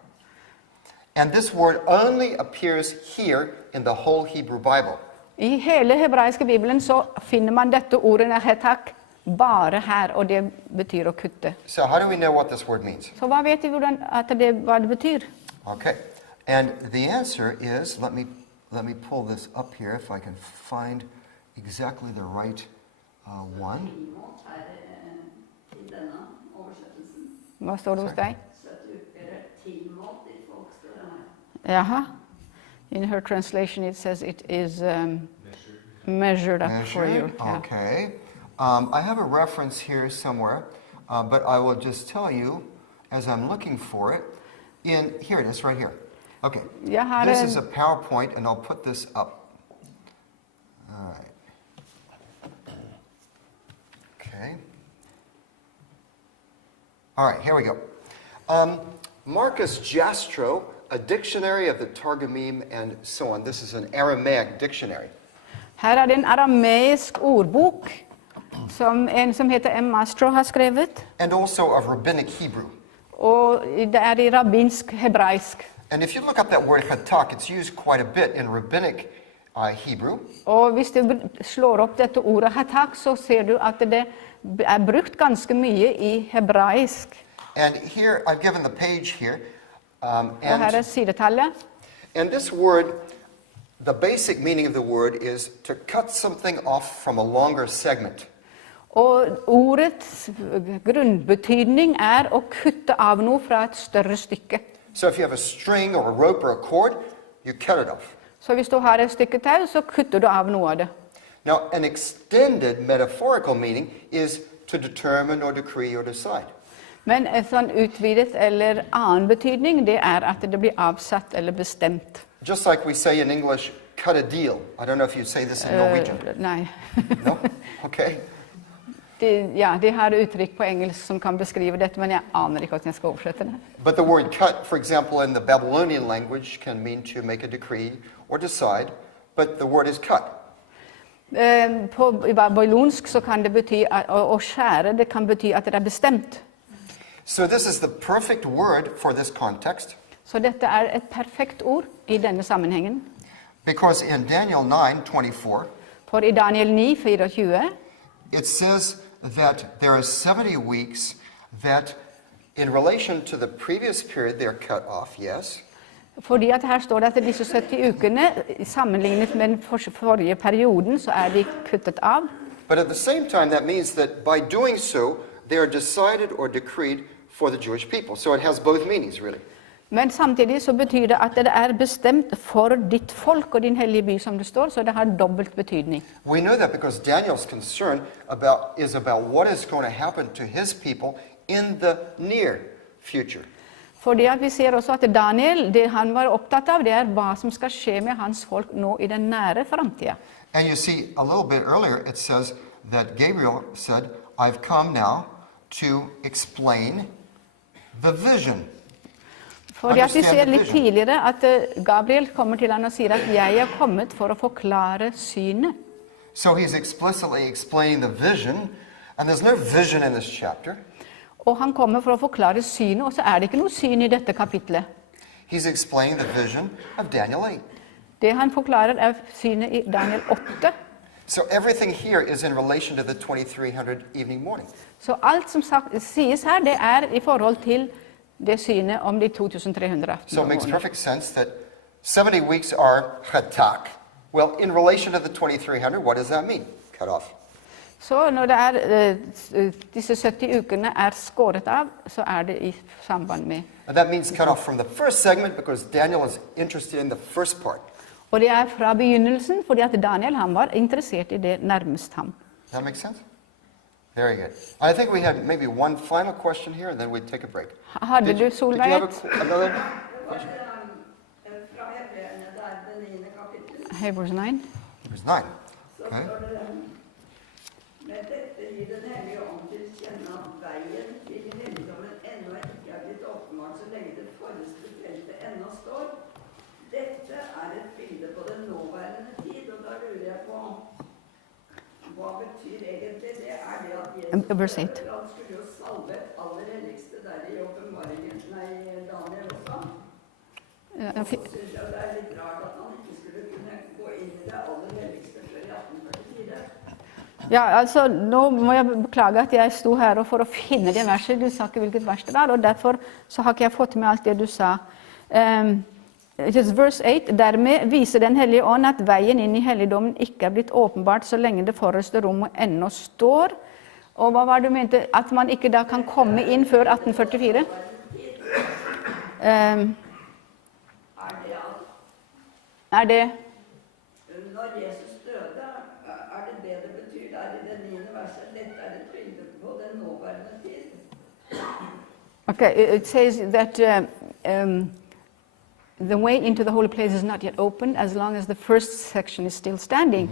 And this word only appears here in the whole Hebrew Bible. I hele hebraiske bibelen så finner man dette ordet nechetak bare her, og det betyr å kutte. So how do we know what this word means? Så hva vet vi hva det betyr? Okay, and the answer is, let me pull this up here if I can find exactly the right one. Tilmålt her i denne oversettelsen. Hva står det hos deg? 70 uker er tilmålt i folkstøren her. Jaha. In her translation it says it is measured up for you. Measured, Yeah. okay. I have a reference here somewhere, but I will just tell you, as I'm looking for it, here it is, right here. Okay, Jeg har this en- is a PowerPoint, and I'll put this up. All right. Okay. All right, here we go. Marcus Jastrow, A Dictionary of the Targumim and so on. This is an Aramaic dictionary. Her er det en arameisk ordbok som en som heter M. Mastro har skrevet, And also of Rabbinic Hebrew. og det er i rabbinsk hebraisk. And if you look up that word hatak, it's used quite a bit in Rabbinic Hebrew. Og hvis du slår opp dette ordet hatak, så ser du at det er brukt ganske mye i hebraisk. And here, I've given the page here. Og her er sidetallet. And this word, the basic meaning of the word is to cut something off from a longer segment. Og ordets grunnbetydning er å kutte av noe fra et større stykke. So if you have a string or a rope or a cord, you cut it off. Så hvis du har et stykke tau, så kutter du av noe av det. Now, an extended metaphorical meaning is to determine or decree or decide. Men en sånn utvidet eller annen betydning, det er at det blir avsatt eller bestemt. Just like we say in English, cut a deal. I don't know if you say this in Norwegian. Nei. No? Okay. De har uttrykk på engelsk som kan beskrive dette, men jeg aner ikke hvordan jeg skal oversette det. But the word cut, for example, in the Babylonian language can mean to make a decree or decide, but the word is cut. I babylonsk så kan det bety å skjære, det kan bety at det er bestemt. So this is the perfect word for this context, Så dette er et perfekt ord i denne sammenhengen. because in Daniel 9:24, For i Daniel 9:24 it says that there are 70 weeks that, in relation to the previous period, they're cut off, yes. Fordi at her står det at disse 70 ukene, sammenlignet med den forrige perioden, så er de kuttet av. But at the same time, that means that by doing so, they are decided or decreed for the Jewish people. So it has both meanings, really. Men samtidig så betyr det at det er bestemt for ditt folk og din hellige by, som det står, så det har dobbelt betydning. We know that because Daniel's concern is about what is going to happen to his people in the near future. Fordi at vi ser også at Daniel, det han var opptatt av, det er hva som skal skje med hans folk nå i den nære fremtiden. And you see, a little bit earlier, it says that Gabriel said, I've come now to explain the vision. Fordi at vi ser litt tidligere at Gabriel kommer til han og sier at jeg er kommet for å forklare synet. So he's explicitly explaining the vision, and there's no vision in this chapter. Og han kommer for å forklare synet, og så er det ikke noe syn i dette kapitlet. He's explaining the vision of Daniel 8. Det han forklarer er synet i Daniel 8. So everything here is in relation to the 2300 evening morning. Så alt som sies her, det er i forhold til det synet om de 2300 So it makes aftenårene. perfect sense that 70 weeks are chatak. Well, in relation to the 2300, what does that mean? Cut off. Så når det er, disse 70 ukene er skåret av, så er det i samband med. And that means cut off from the first segment because Daniel is interested in the first part. Og det er fra begynnelsen, fordi at Daniel han var interessert i det nærmest ham. That makes sense? Very good. I think we have maybe one final question here, and then we take a break. Hadde Did du you Solveig have et? another? Det var fra Hebreerne, det er det 9. kapittel. Hebrews 9. There's 9. Så Okay. står det med dette gir den hellige ånd til kjenne at veien til helligdommen ennå ikke er blitt åpenbart så lenge det forreste feltet ennå står. Dette er et bilde på den nåværende tid, og da lurer jeg på hva betyr egentlig det? Er det at Jesus Verse 8. han skulle jo salve et aller helligste der i åpenbaringen, nei, Daniel også? Så synes jeg det er litt rart at han ikke skulle kunne gå inn i det aller helligste før i 1844. Ja, altså, nå må jeg beklage at jeg sto her for å finne det verset. Du sa ikke hvilket vers det var, og derfor så har ikke jeg fått med alt det du sa. It is verse 8. Dermed viser den hellige ånd at veien inn i helligdommen ikke er blitt åpenbart så lenge det forreste rommet ennå står. Og hva var det du mente? At man ikke da kan komme inn før 1844? Er det Når Jesus døde, er det det det betyr der i det 9. verset? Dette er et bilde på den nåværende tid. Okay, it says that the way into the holy place is not yet open as long as the first section is still standing.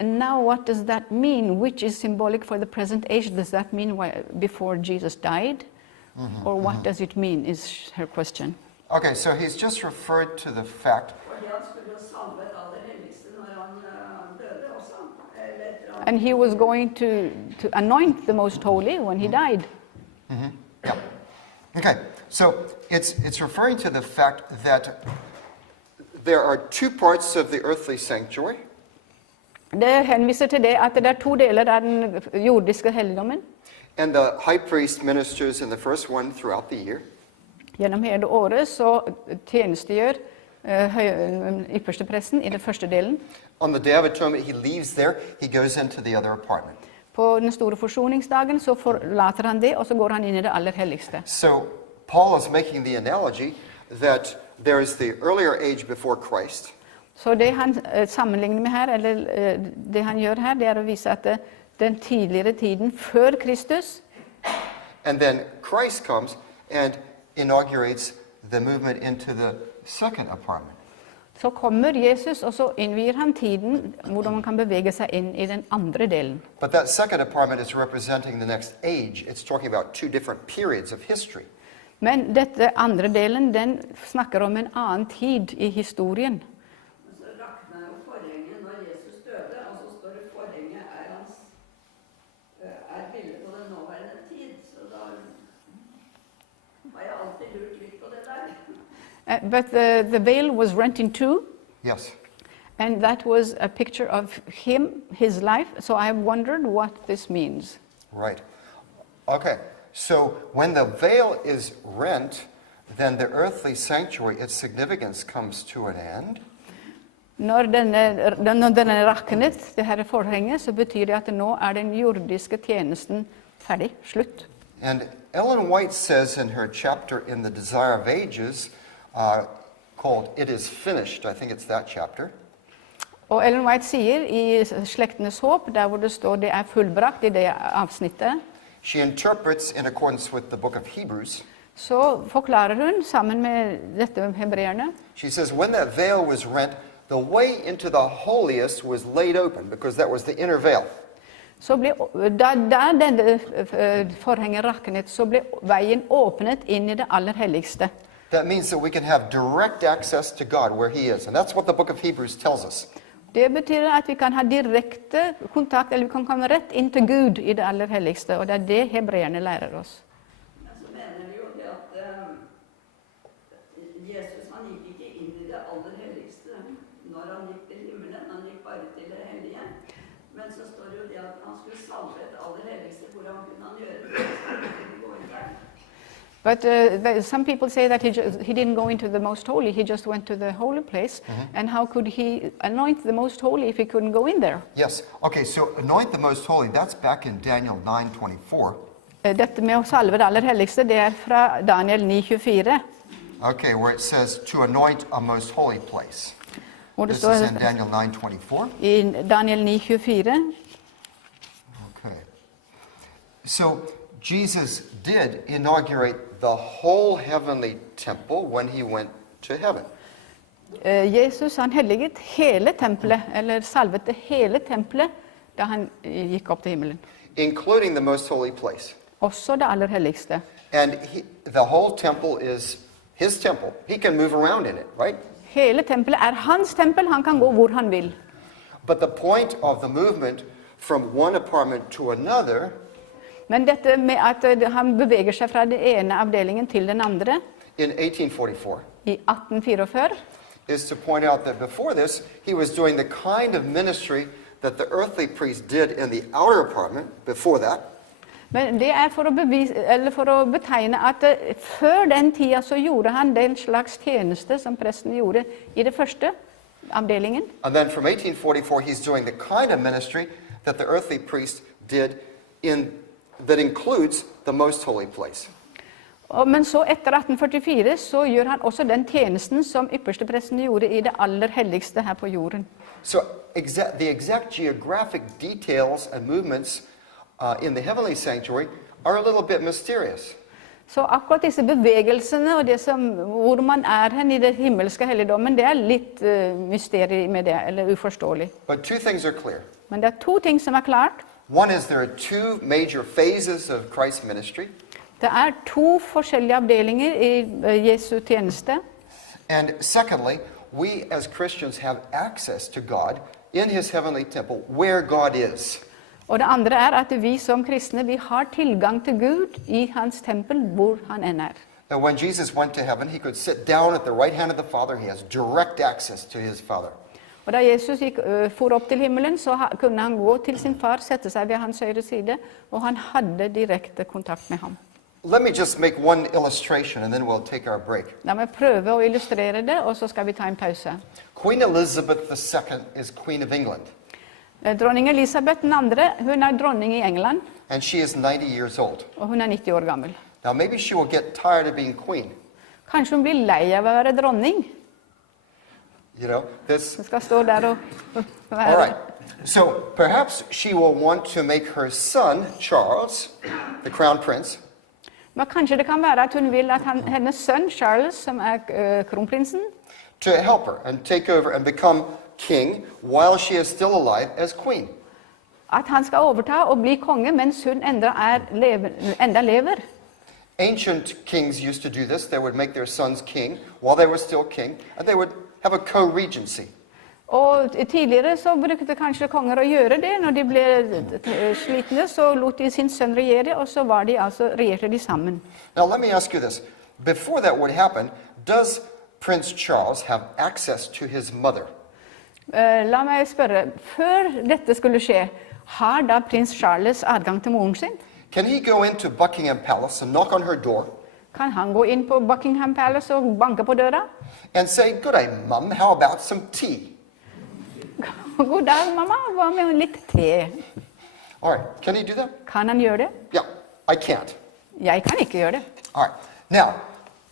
And now what does that mean? Which is symbolic for the present age? Does that mean before Jesus died? Or what does it mean is her question. Okay, so he's just referred to the fact. Fordi han skulle jo salve et aller helligste når han døde også. Eller etter han And he was going to anoint the most holy when he died. Yeah. Okay, so it's referring to the fact that there are two parts of the earthly sanctuary. Det henviser til det at det er to deler av den jordiske helligdommen. And the high priest ministers in the first one throughout the year. Gjennom hele året så tjenestegjør ypperste presten i den første delen. On the Day of Atonement, he leaves there. He goes into the other apartment. På den store forsoningsdagen så forlater han det, og så går han inn i det aller helligste. So Paul is making the analogy that there is the earlier age before Christ, Så det han sammenligner med her, eller det han gjør her, det er å vise at den tidligere tiden før Kristus, and then Christ comes and inaugurates the movement into the second apartment. så kommer Jesus, og så innvier han tiden hvordan man kan bevege seg inn i den andre delen. But that second apartment is representing the next age. It's talking about two different periods of history. Men dette andre delen, den snakker om en annen tid i historien. Men så rakna jo forhenget når Jesus døde, og så står det forhenget er bildet på den nåværende tid. Så da har jeg alltid lurt litt på det der. But the veil was rent in two, Yes. and that was a picture of him, his life. So I wondered what this means. Right. Okay. So when the veil is rent, then the earthly sanctuary, its significance comes to an end. Når den er raknet, det her forhenget, så betyr det at nå er den jordiske tjenesten ferdig, slutt. And Ellen White says in her chapter in The Desire of Ages, called It Is Finished, I think it's that chapter, Og Ellen White sier i Slektenes håp, der hvor det står det er fullbrakt i det avsnittet, she interprets in accordance with the book of Hebrews. så forklarer hun sammen med dette hebreerne. She says, when that veil was rent, the way into the holiest was laid open, because that was the inner veil. Så da denne forhenget raknet, så ble veien åpnet inn i det aller helligste. That means that we can have direct access to God where He is. And that's what the book of Hebrews tells us. Det betyr at vi kan ha direkte kontakt, eller vi kan komme rett inn til Gud i det aller helligste, og det er det hebreerne lærer oss. Men så mener vi jo det at Jesus han gikk ikke inn i det aller helligste når han gikk til himmelen, han gikk bare til det hellige. Men så står det jo det at han skulle salve det aller helligste, hvordan kunne han gjøre det? Han kunne gå inn der. But some people say that he didn't go into the most holy, he just went to the holy place. And how could he anoint the most holy if he couldn't go in there? Yes. Okay, so anoint the most holy, that's back in Daniel 9:24. Dette med å salve det aller helligste, det er fra Daniel 9:24. Okay, where it says to anoint a most holy place. Hvor det This is in står Daniel 9:24. i Daniel 9:24. Okay. So Jesus did inaugurate the whole heavenly temple when he went to heaven. Jesus han helliget hele tempelet, eller salvet det hele tempelet, da han gikk opp til himmelen. Including the most holy place. Også det aller helligste. And the whole temple is his temple. He can move around in it, right? Hele tempelet er hans tempel, han kan gå hvor han vil. But the point of the movement from one apartment to another Men dette med at han beveger seg fra den ene avdelingen til den andre, in 1844 i 1844, is to point out that before this, he was doing the kind of ministry that the earthly priest did in the outer apartment before that. men det er for å betegne at før den tida så gjorde han den slags tjeneste som presten gjorde i det første avdelingen. And then from 1844, he's doing the kind of ministry that the earthly priest did that includes the most holy place. Men så etter 1844 så gjør han også den tjenesten som ypperste presten gjorde i det aller helligste her på jorden. So the exact geographic details and movements in the heavenly sanctuary are a little bit mysterious. Så akkurat disse bevegelsene og det hvor man er hen i det himmelske helligdommen, det er litt mysterium med det, eller uforståelig. But two things are clear. Men det er to ting som er klart. One is there are two major phases of Christ's ministry. Det er to forskjellige avdelinger i Jesu tjeneste. And secondly, we as Christians have access to God in his heavenly temple where God is. Og det andre er at vi som kristne, vi har tilgang til Gud i hans tempel hvor han enn er. And when Jesus went to heaven, he could sit down at the right hand of the Father. He has direct access to his Father. Og da Jesus for opp til himmelen, så kunne han gå til sin far, sette seg ved hans høyre side, og han hadde direkte kontakt med ham. Let me just make one illustration and then we'll take our break. La meg prøve å illustrere det, og så skal vi ta en pause. Queen Elizabeth II is Queen of England. Dronning Elisabeth den andre, hun er dronning i England, And she is 90 years old. og hun er 90 år gammel. Now maybe she will get tired of being queen. Kanskje hun blir lei av å være dronning. You know, this. Hun skal stå der og All være... right. So perhaps she will want to make her son, Charles, the crown prince, Men kanskje det kan være at hun vil at hennes sønn, Charles, som kronprinsen, to help her and take over and become king while she is still alive as queen. at han skal overta og bli konge mens hun enda lever. Ancient kings used to do this. They would make their sons king while they were still king, and they would have a co-regency. Og tidligere så brukte kanskje konger å gjøre det. Når de ble slitne, så lot de sin sønn regjere, og så regjerte de sammen. Now let me ask you this. Before that would happen, does Prince Charles have access to his mother? La meg spørre, før dette skulle skje, har da prins Charles adgang til moren sin? Can he go into Buckingham Palace and knock on her door Kan han gå inn på Buckingham Palace og banke på døra? and say, "Good day, Mum, how about some tea?" God dag, mamma, hva med litt te? All right, can he do that? Kan han gjøre det? Yeah, I can't. Jeg kan ikke gjøre det. All right. Now,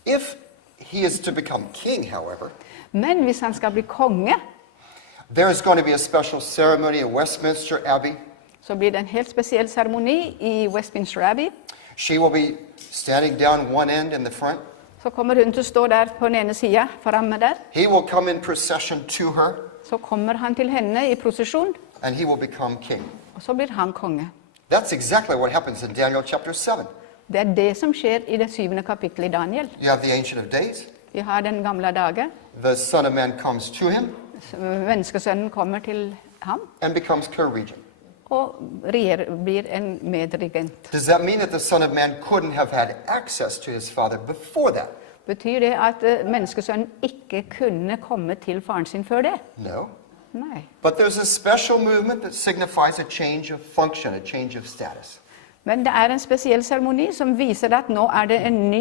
if he is to become king, however, Men hvis han skal bli konge, there is going to be a special ceremony in Westminster Abbey. så blir det en helt spesiell seremoni i Westminster Abbey. She will be standing down one end in the front. Så kommer hun til å stå der på den ene siden, framme der. He will come in procession to her, Så kommer han til henne i prosesjon, and he will become king. og så blir han konge. That's exactly what happens in Daniel chapter 7. Det er det som skjer i det 7. kapittelet i Daniel. You have the Ancient of Days. Vi har den gamle dagen. The Son of Man comes to him Menneskesønnen kommer til ham and becomes co-regent. og blir en medregent. Does that mean that the Son of Man couldn't have had access to his Father before that? Betyr det at menneskesønnen ikke kunne komme til faren sin før det? No. Nei. But there's a special movement that signifies a change of function, a change of status. Men det er en spesiell seremoni som viser at nå er det en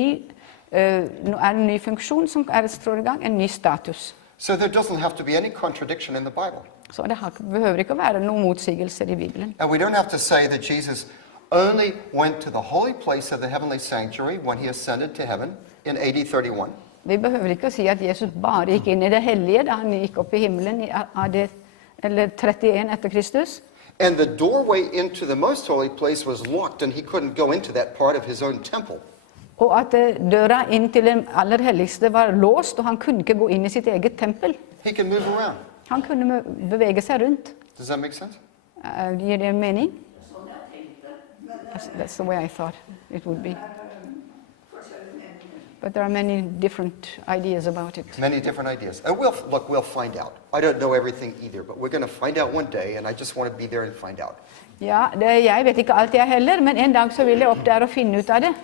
ny funksjon som står i gang, en ny status. So there doesn't have to be any contradiction in the Bible. Så det behøver ikke å være noen motsigelser i Bibelen. And we don't have to say that Jesus only went to the holy place of the heavenly sanctuary when he ascended to heaven in AD 31. Vi behøver ikke å si at Jesus bare gikk inn i det hellige da han gikk opp i himmelen i AD 31 etter Kristus. And the doorway into the most holy place was locked and he couldn't go into that part of his own temple. Og at døra inn til det aller helligste var låst, og han kunne ikke gå inn i sitt eget tempel. He can move around. Han kunne bevege seg rundt. Does that make sense? Gir det mening? Sånn jeg tenkte. Men That's the way I thought it would be. forskjellige meninger. But there are many different ideas about it. Many different ideas. And we'll find out. I don't know everything either, but we're going to find out one day, and I just want to be there and find out. Ja, jeg vet ikke alt jeg heller, men en dag så vil jeg opp der og finne ut av det.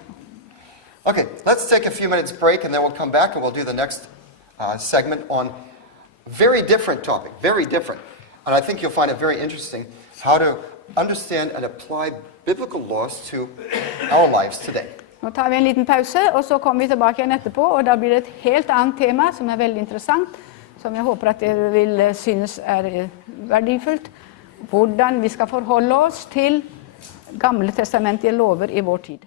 Okay, let's take a few minutes break, and then we'll come back and we'll do the next segment on very different topic, very different. And I think you'll find it very interesting how to understand and apply biblical laws to our lives today. Nå tar vi en liten pause, og så kommer vi tilbake igjen etterpå, og da blir det et helt annet tema som er veldig interessant, som jeg håper at dere vil synes er verdifullt. Hvordan vi skal forholde oss til gammeltestamentlige lover i vår tid.